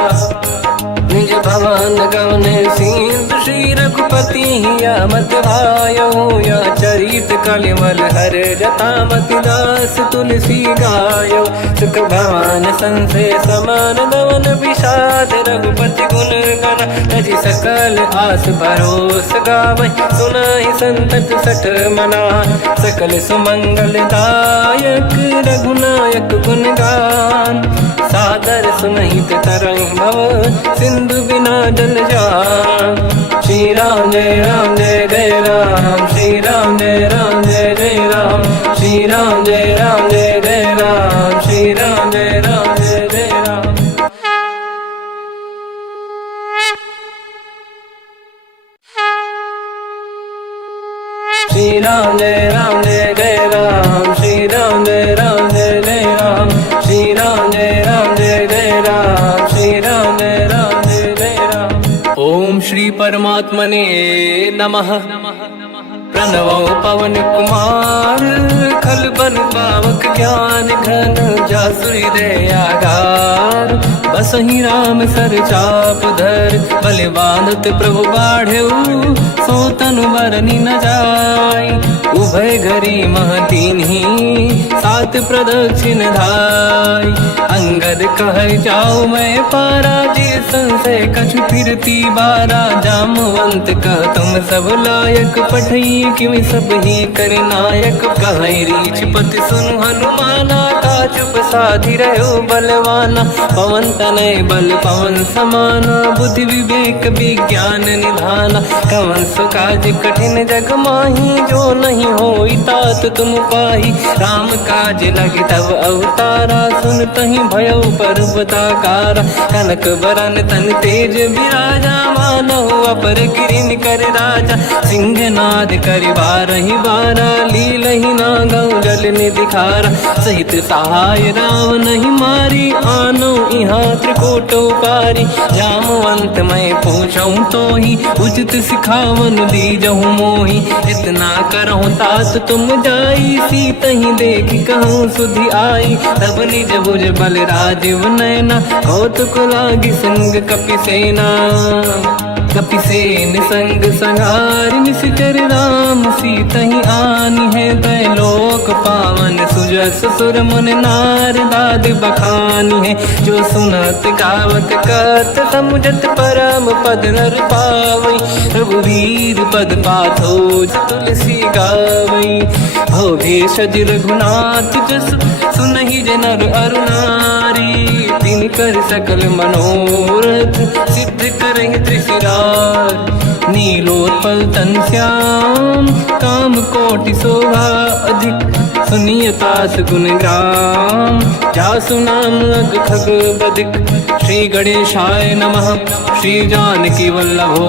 निज भवन गवन सिंधु श्री रघुपति या मत भायो या चरित कलिमल हर जता मति दास तुलसी गायो सुख भवन संशय समान गवन विषाद रघुपति गुण गण तजि सकल आस भरोस गावै सुनाहि संतत सठ मना सकल सुमंगल दायक रघुनायक गुण गान सादर सुनहित तरंग भव सिंधु बिना जल जान श्री राम जय जय राम श्री राम जय जय राम श्री राम जय जय राम श्री राम जय जय राम श्री राम जय जय राम श्री राम जय जय राम श्री राम जय जय राम श्री राम जय राम। ओम श्री परमात्मने नमः। प्रणवो पवन कुमार खल बन पावक ज्ञान घन जासुरी दयागार बसहि राम सर चाप धर बल बांधत प्रभु बाढ़ऊ सो तनु बरनी न जाय उभय घरी महतीन्ही सात प्रदक्षिण धाय अंगद कह जाओ मैं पारा जी संशय कछु फिरती बारा जामवंत कह तुम सब लायक पठई किमि सब ही कर नायक कहै रीछ पति सुनु हनुमाना काचुप साधि रहो बलवाना पवन तनय बल पवन समाना बुद्धि विवेक विज्ञान निधाना कवन सो काज कठिन जग माही जो नहीं होई तात तुम पाही राम काज लगे तब अवतारा सुन तहि भयो पर्वताकारा कनक बरन तन तेज विराजा मानहु अपर गिरिन कर राजा सिंहनाद करि बारहि बारा लीलहि नागौ जल निधिखारा सहित सहाय राम नहीं मारी आनो इहाँ त्रिकोट पारी जामवंत मैं पूछऊँ तो ही उचित सिखावन दीजहु मोही इतना करहु तात तुम जाई सीत ही देखी कहूँ सुधि आई तब निज भुज बल राजीव नैना कौतुक लागी संग कपिसेना कपिसेन संग संहार निश्चर राम सीतहि आनी है दैलोक पावन सुजस सुर मुन नार दाद बखानी है जो सुनत गावत कत समुझत परम पद नर पावई रघुवीर पद पाथो तुलसी गावई भव भेषज रघुनाथ जस सुनहि जनर अरुणारी दिन कर सकल मनोरथ सिद्ध करहि त्रिशिरार नीलोत्पल तन श्याम काम कोटि शोभा अधिक सुनिय तास गुण ग्राम जासु नाम अग खग बदिक श्री गणेशाय नमः श्री जानकी वल्लभो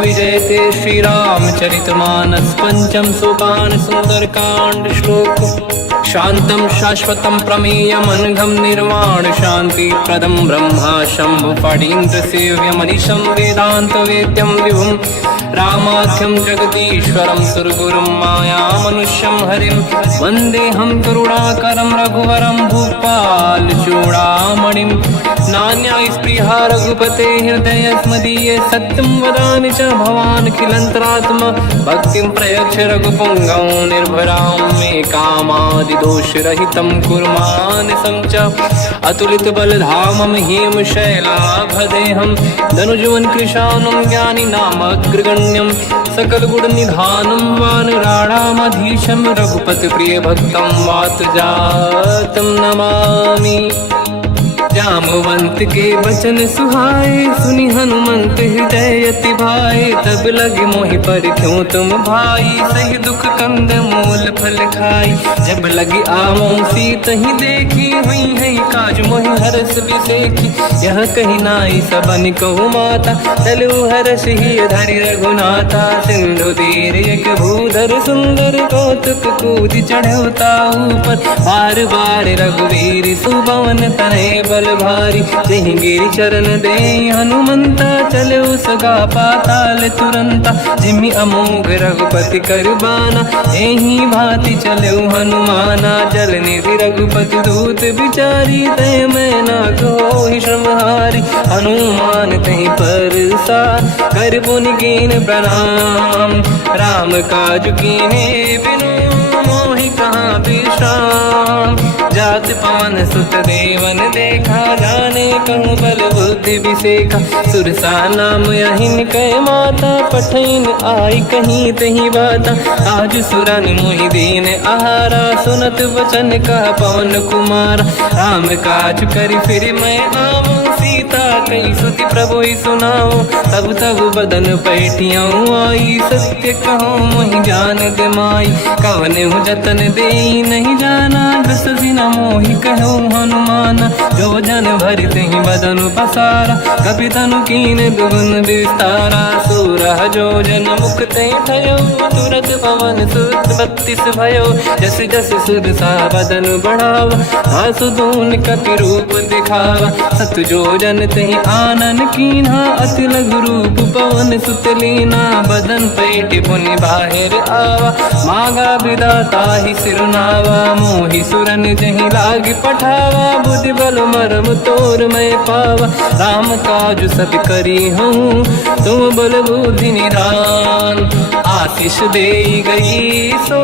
विजयते श्री रामचरितमानस पंचम सोपान सुंदर कांड श्लोक शांतं शाश्वतं प्रमेयमनघं निर्वाण शांति प्रदं ब्रह्मा शंभु फणीन्द्र सेव्यमनिशं वेदांत वेद्यं विभुं रामाख्यं जगदीश्वरं सुरगुरुं मायामनुष्यं हरिं वन्देऽहं करुणाकरं रघुवरं भूपाल चूडामणिं नान्यास्पृहा रघुपते हृदयस्मदीये सत्यं वदामि च भवान् खिलन्तरात्मा भक्तिं प्रयच्छ रघुपुङ्गं निर्भरां मे कामादिदोषरहितं कुर्मानसं च अतुलितबलधामं हेमशैलाभदेहं धनुजवन् कृशानं ज्ञानिनामग्रगण्यं सकलगुणनिधानं वानराणामधीशं रघुपतिप्रियभक्तं वातजातं नमामि। जामवंत के वचन सुहाए, सुनी हनुमंत हृदय अति भाए। तब लगे मोहि पर क्यों तुम भाई, सही दुख कंद मूल फल खाई। जब लगे आवो सीत ही देखी, हुई है काज मोहि हरस बिसेखी। यह कही नाई सबन कहु माता, चलु हरस ही धरि रघुनाथा। सिंधु तीर एक भूधर सुंदर, कौतुक कूद चढ़ौता ऊपर। बार बार रघुवीर सुबवन तनय बल भारी। जहि गिरि चरण दे हनुमंता, चले सगा पाताल तुरंता। जिमि अमोघ रघुपति कर बाना, एहि भांति चले हनुमाना। जल निधि रघुपति दूत बिचारी, तय मैं ना कोहि श्रमहारी। हनुमान तहि परसा, कर पुनि कीन प्रणाम। राम काज कीन्हे बिनु, मोहि कहाँ विश्राम। जात पवन सुत देवन देखा, जाने कहूँ बल बुद्धि विसेखा। सुरसा नाम यहिन कै माता, पठैन आई कहीं तही बाता। आज सुरन मोहि दीन आहारा, सुनत वचन का पवन कुमारा। राम काज करि फिर मैं आवूं, सीता कई सुति प्रभु सुनाओ। तब तब बदन पैठियाँ आई, सत्य कहो मोहि जान दे माई। कवन हूँ जतन दे नहीं जाना, दस दिन मोहि कहो हनुमाना। जो जन भरि तहि बदन पसारा, कपि तनु कीन दुगुन विस्तारा। सूरह जो जन मुख ते ठयो, तुरत पवन सुत 32 भयो। जस जस सुरसा बदन बढ़ावा, आसु दून कपि रूप दिखावा। सत जो जन तहि आनन कीन्हा, अति लघु रूप पवन सुत लीना। बदन पैठ पुनि बाहिर आवा, मांगा विधाता ही सिरुनावा। मोहि सुरन जहि लाग पठावा, बुद्धि बल मरम तोर मैं पावा। राम काज सब करी हूँ, तुम बल बुद्धि निधान। आशीष दे गई सो,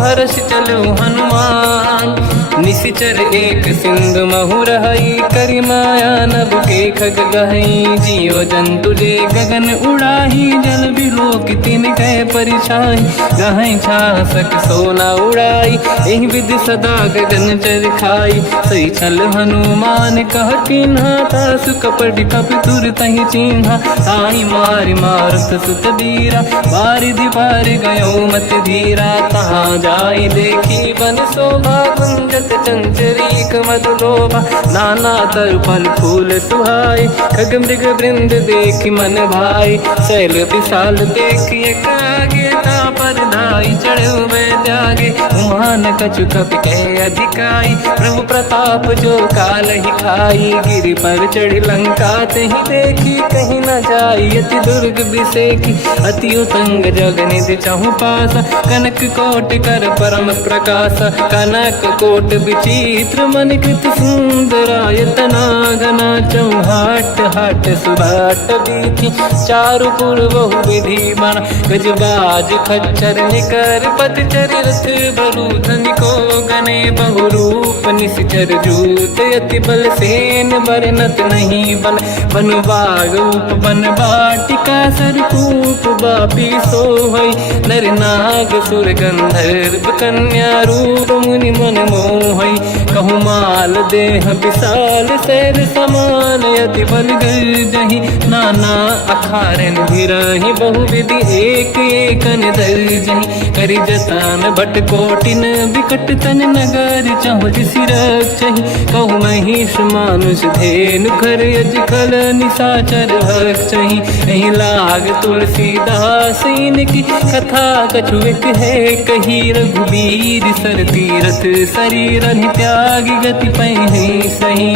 हर्ष चलो हनुमान। निशिचर एक सिंधु महु रहई, करि माया नभ के खग गहई। जीव जंतु जे गगन उड़ाही, जल बिलोक तिन कह परिछाई। गहई छासक सोना उड़ाई, एहि विधि सदा गगन चर खाई। सही छल हनुमान कह किन्हा, तासु कपट कपि तुर तहि चिन्हा। ताई मारि मारुत सुत बीरा, बारिधि पार गयो मत धीरा। तहाँ जाई देखी बन शोभा, कुंजत चंचरीक मधुलोभा। नाना तर फल फूल सुहाई, खग मृग वृंद देखि मन भाई। शैल विशाल देखि एक आगे, पर धाई चढ़ो मैं त्यागे। उमान कछु कपि कह अधिकाई, प्रभु प्रताप जो काल ही खाई। गिरि पर चढ़ी लंका तहि देखी, कहीं न जाई अति दुर्ग बिसेखी। अति उत्तंग जग निधि चहु पासा, कनक कोट कर परम प्रकाश। कनक कोट विचित्र मन कृत सुंदरायतना घना। चौहाट हाट सुभाट बीथी, चारु पुर बहु विधि बना। गजबाज खच्चर निकर पतचर, रथ बरु धनिको गने। बहु रूप निशिचर जूत, अति बल सेन बरनत नहीं बन। बन बाग उप बन बाटिका, सरकूप बापी सोहई। नर नाग सुर गंधर्व कन्या, रूप मुनि मन मोहई। कहु माल देह विशाल, शैल समान अति बल गर्जहि। नाना अखारन भिरहि, बहु विधि एक एकन दर्जहि। करि जतन भट कोटिन, विकट तन नगर चहुँ सिरक्षहि। कहु महिष मानुष धेनु, खर यज खल निशाचर भक्षहि। एहि लाग तुलसीदास इनकी, कथा कछु एक है कही। रघुबीर सर तीरथ शरीर, त्यागी गति पहि सही।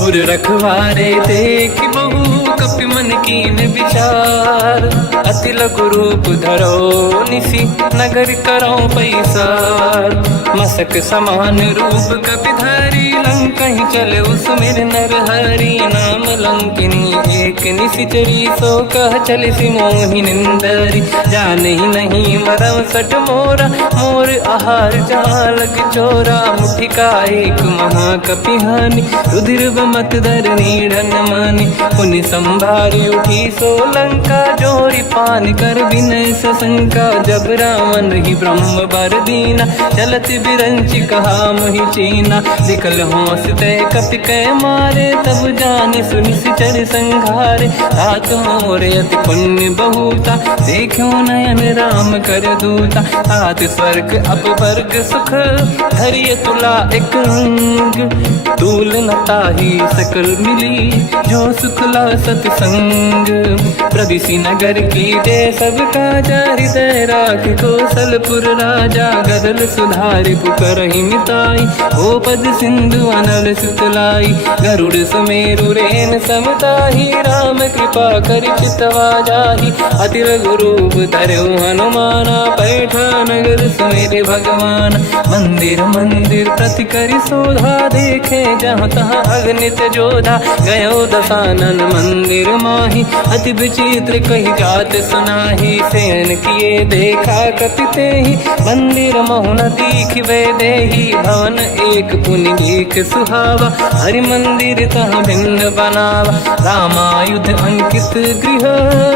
उर रखवारे देख बहु, कपि मन कीन विचार। अति लघु रूप धरो निसी, नगर करो पैसार। मसक समान रूप कपि धरी, लंका ही चले सुमिर नर हरि। नाम लंकिनी एक निशिचरी, सो कह चल सि मोहि निंदरी। जाने ही नहीं मरम सट मोरा, मोर आहार जहाँ लग चोरा। मुठिका एक महाकपि हानि, रुधिर मत धरनी ढन मानि। पुनि संभारी उठी सो लंका, जोरी पान कर विनय सशंका। जब रावण ही ब्रह्म बर दीना, चलत बिरंच कहा मोहि चीना। निकल हौसते कपि कै मारे, तब जान सुनि सिचर संघारे। तात मोरे अति पुण्य बहुता, देखो नयन राम कर दूता। तात स्वर्ग अपवर्ग सुख, धरिय तुला एक अंग। तूल न ताहि सकल मिली, जो सुखला सतसंग। प्रदिशि नगर की जय सब काजा, हृदय राख कौशलपुर राजा। गदल सुधारि पुकारहि मिताई, ओ पद सिंधु अनल सुतलाई। गरुड़ सुमेरु रेन समताहि, राम कृपा करि चितवा जाहि। अति रघुरूप धरऊ हनुमाना, पैठा नगर सुमेरि भगवान। मंदिर मंदिर प्रति करि शोधा, देखे जहाँ तहाँ अगणित जोधा। गयो दशानन मंदिर माहि, अति विचित्र कही जात सुनाहि। शयन किए देखा कपि तेहि, मंदिर महु न दीखिबे देहि। भवन एक पुनि एक सुहावा, हरि मंदिर तहाँ भिन्न बनावा। रामायुध अंकित गृह,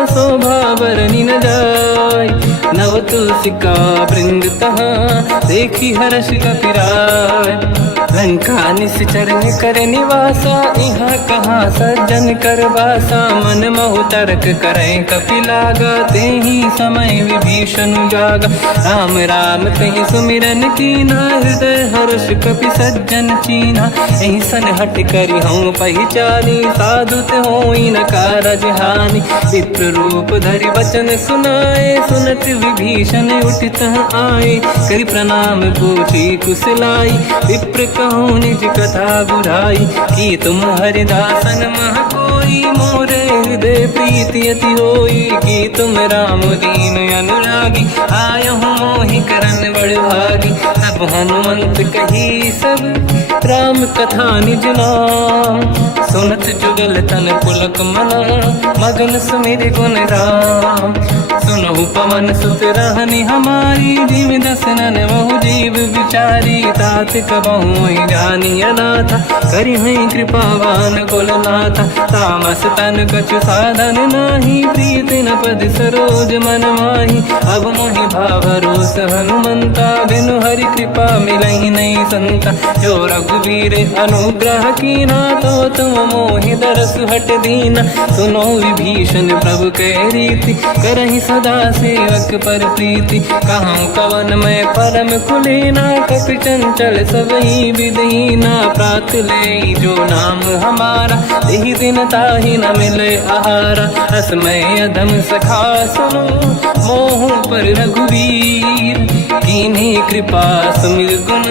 शोभा बरनि न जाय। नव तुलसी का वृंद तहाँ, देखी हर्ष कपिराय। लंका निश्चर कर निवासा, यहाँ कहाँ सज्जन कर वासा। मन महु तर्क करें कपि लागा, तेहि समय विभीषण जागा। राम राम तेहि सुमिरन कीना, हृदय हर्ष कपि सज्जन चीना। एहि सन हट करि हूँ पहिचानी, साधु होई न कारज हानि। विप्र रूप धरि वचन सुनाए, सुनत विभीषण उठित आए। करि प्रणाम पूछी कुशलाई, विप्र कहूँ निज कथा बुराई। कि तुम हरिदासन मह कोई, मोरे हृदय प्रीति अति होई। कि तुम राम दीन अनुरागी, आयहु मोहि करन बड़ भागी। तब हनुमंत कही सब, राम कथा निज नाम। सुनत जुगल तन पुलक मना, मगन सुमिरि गुण राम। सुनहु पवन सुत रहनि हमारी, जीव दसनन महु जीव विचारी। तात कबहु जानी अनाथा, करि हैं कृपावान कुलनाथा। तामस तन कछु साधन नाही, प्रीति न पद सरोज मन माही। अब मोहि भावरोस हनुमंता, बिनु हरि कृपा मिलहि नहीं संता। जो रघुवीर अनुग्रह कीना, तो तुम मोहि दरस हट दीना। सुनो विभीषण प्रभु के रीति, करहि सदा सेवक पर प्रीति। कहूँ कवन मैं परम कुलीना, कपि चंचल सबहि विदहीना। प्रात ले जो नाम हमारा, यही दिन ताहि न मिले आहारा। रसमय अधम सखा सुनो, मोह पर रघुवीर। कीन्ही कृपा सुमिर गुण,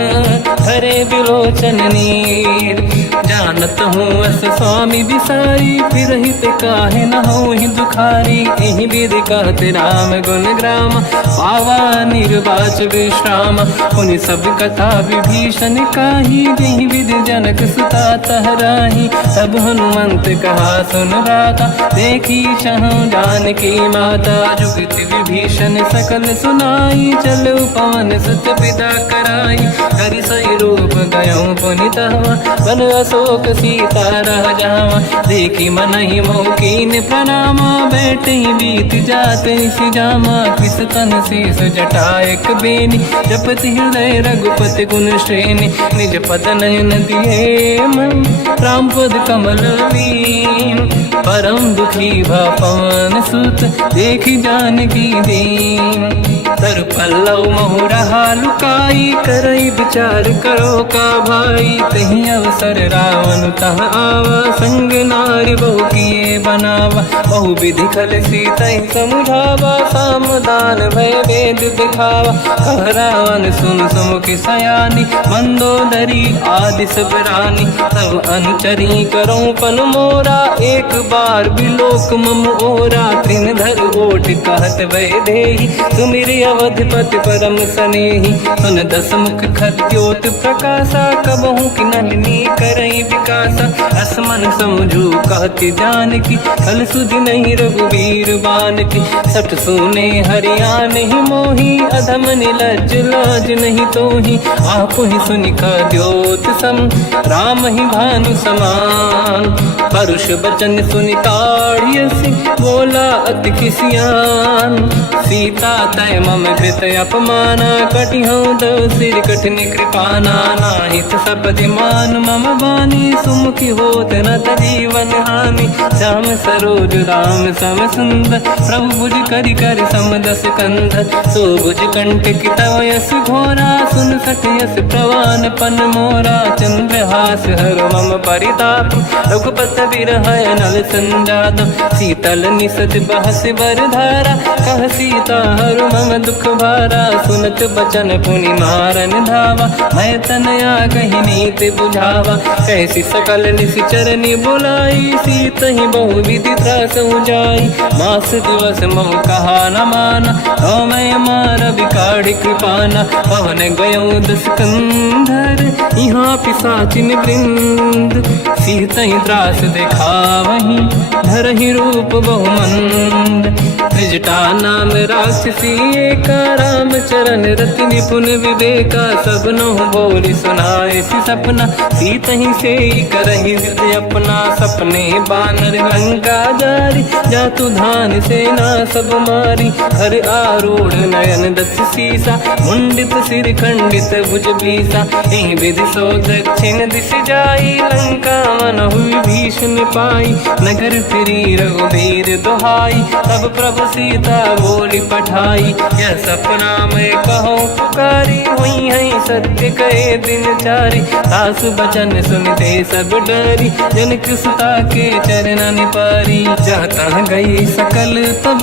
हरे बिलोचन नीर। जानत हूँ अस स्वामी विसारी, फिर हित काहे न होहि दुखारी। एहि विधि कहते राम गुण ग्राम, पावा निर्वाच विश्राम। पुनि सब कथा विभीषण काही, जेहि विधि जनक सुता तहराही। तब हनुमंत कहा सुन राता, देखी चहु जानकी माता। जुगति विभीषण सकल सुनाई, चलो पवन सुत पिता कराई। हरि सही रूप गयो पुनि तहवा, बन अशोक सीता रह जावा। देखी मनहि मोह कीन प्रणामा, बैठे बीत जाते सिजामा। किस तन शीस जटायक बेनी, जपति हृदय रघुपति गुण श्रेणी। निज पद नयन दिए मन, राम पद कमल लीन। परम दुखी भा पवन सुत, देखी जानकी दीन। तर पल्लव महु रहा लुकाई, करई विचार करो का भाई। तहि अवसर रावण तहाँ आवा, संग नारी बहु किए बनावा। बहु विधि खल सीतहि समुझावा, सामदान भय वेद दिखावा। कह रावण सुन सुमुखि सयानी, मंदोदरी आदि सब रानी। तब अनुचरी करो पन मोरा, एक बार बिलोक मम ओरा। त्रिन धर ओट कहत भय देहि, सुमिरि अवधपति परम सनेहि। सुन दस मुख खद्योत प्रकाशा, कबहु कि नलिनी करई विकासा। असमन समझू कहति जानकी, खल सुधि नहीं रघुवीर बानकी। सठ सुने हरियाण ही मोही, अधम निलज्ज लाज नहीं तोहि। आपु ही सुनि खद्योत सम, राम ही भानु समान। परुष बचन सुनि ताड़ियसि, बोला अति किसियान। सीता तय मम कृत अपमाना कटिहौ दो सिर कठिन कृपाना नाहित सपदि मान मम बानी सुमुखी होत न जीवन हानि श्याम सरोज राम सम सुंदर प्रभु भुज करि कर समदस कंध सो भुज कंठ की तव यस घोरा सुन सठ यस प्रवान पन मोरा चंद्रहास हर मम परिताप रघुपत बिरह नल संजात शीतल निसत बहस बर धारा कह सीता हर मम दुख भारा सुनत बचन पुनि मारन धावा मैं तनया कही नीति बुझावा कैसी सकल निश्चर बुलाई सीत ही बहु विधि त्रास जाई मास दिवस महु कहा न माना तो मैं मार बिकाढ़ कृपाना पवन गयो दस कंधर यहाँ पिशाचिन वृंद सीत ही त्रास दिखावही धर ही रूप बहुमंद त्रिजटा नाम राक्षसी एका राम चरण रति निपुण विवेका सबनो बोली सुनाए सी सपना सीत ही से करही विद्य अपना सपने बानर लंका जारी जातु धान सेना सब मारी हर आरूढ़ नयन दस सीसा मुंडित सिर खंडित भुज बीसा यही विधि सो दक्षिण दिश जाई लंका मन हुई भीषण पाई नगर फिरी रघुबीर दुहाई तब प्रभु सीता बोली पठाई यह सपना मैं कहो पुकारी हुई है सत्य कहे दिन चारी सासु बचन सुनते सब डरी जनक सुता के चरण पारी जाता गई सकल तब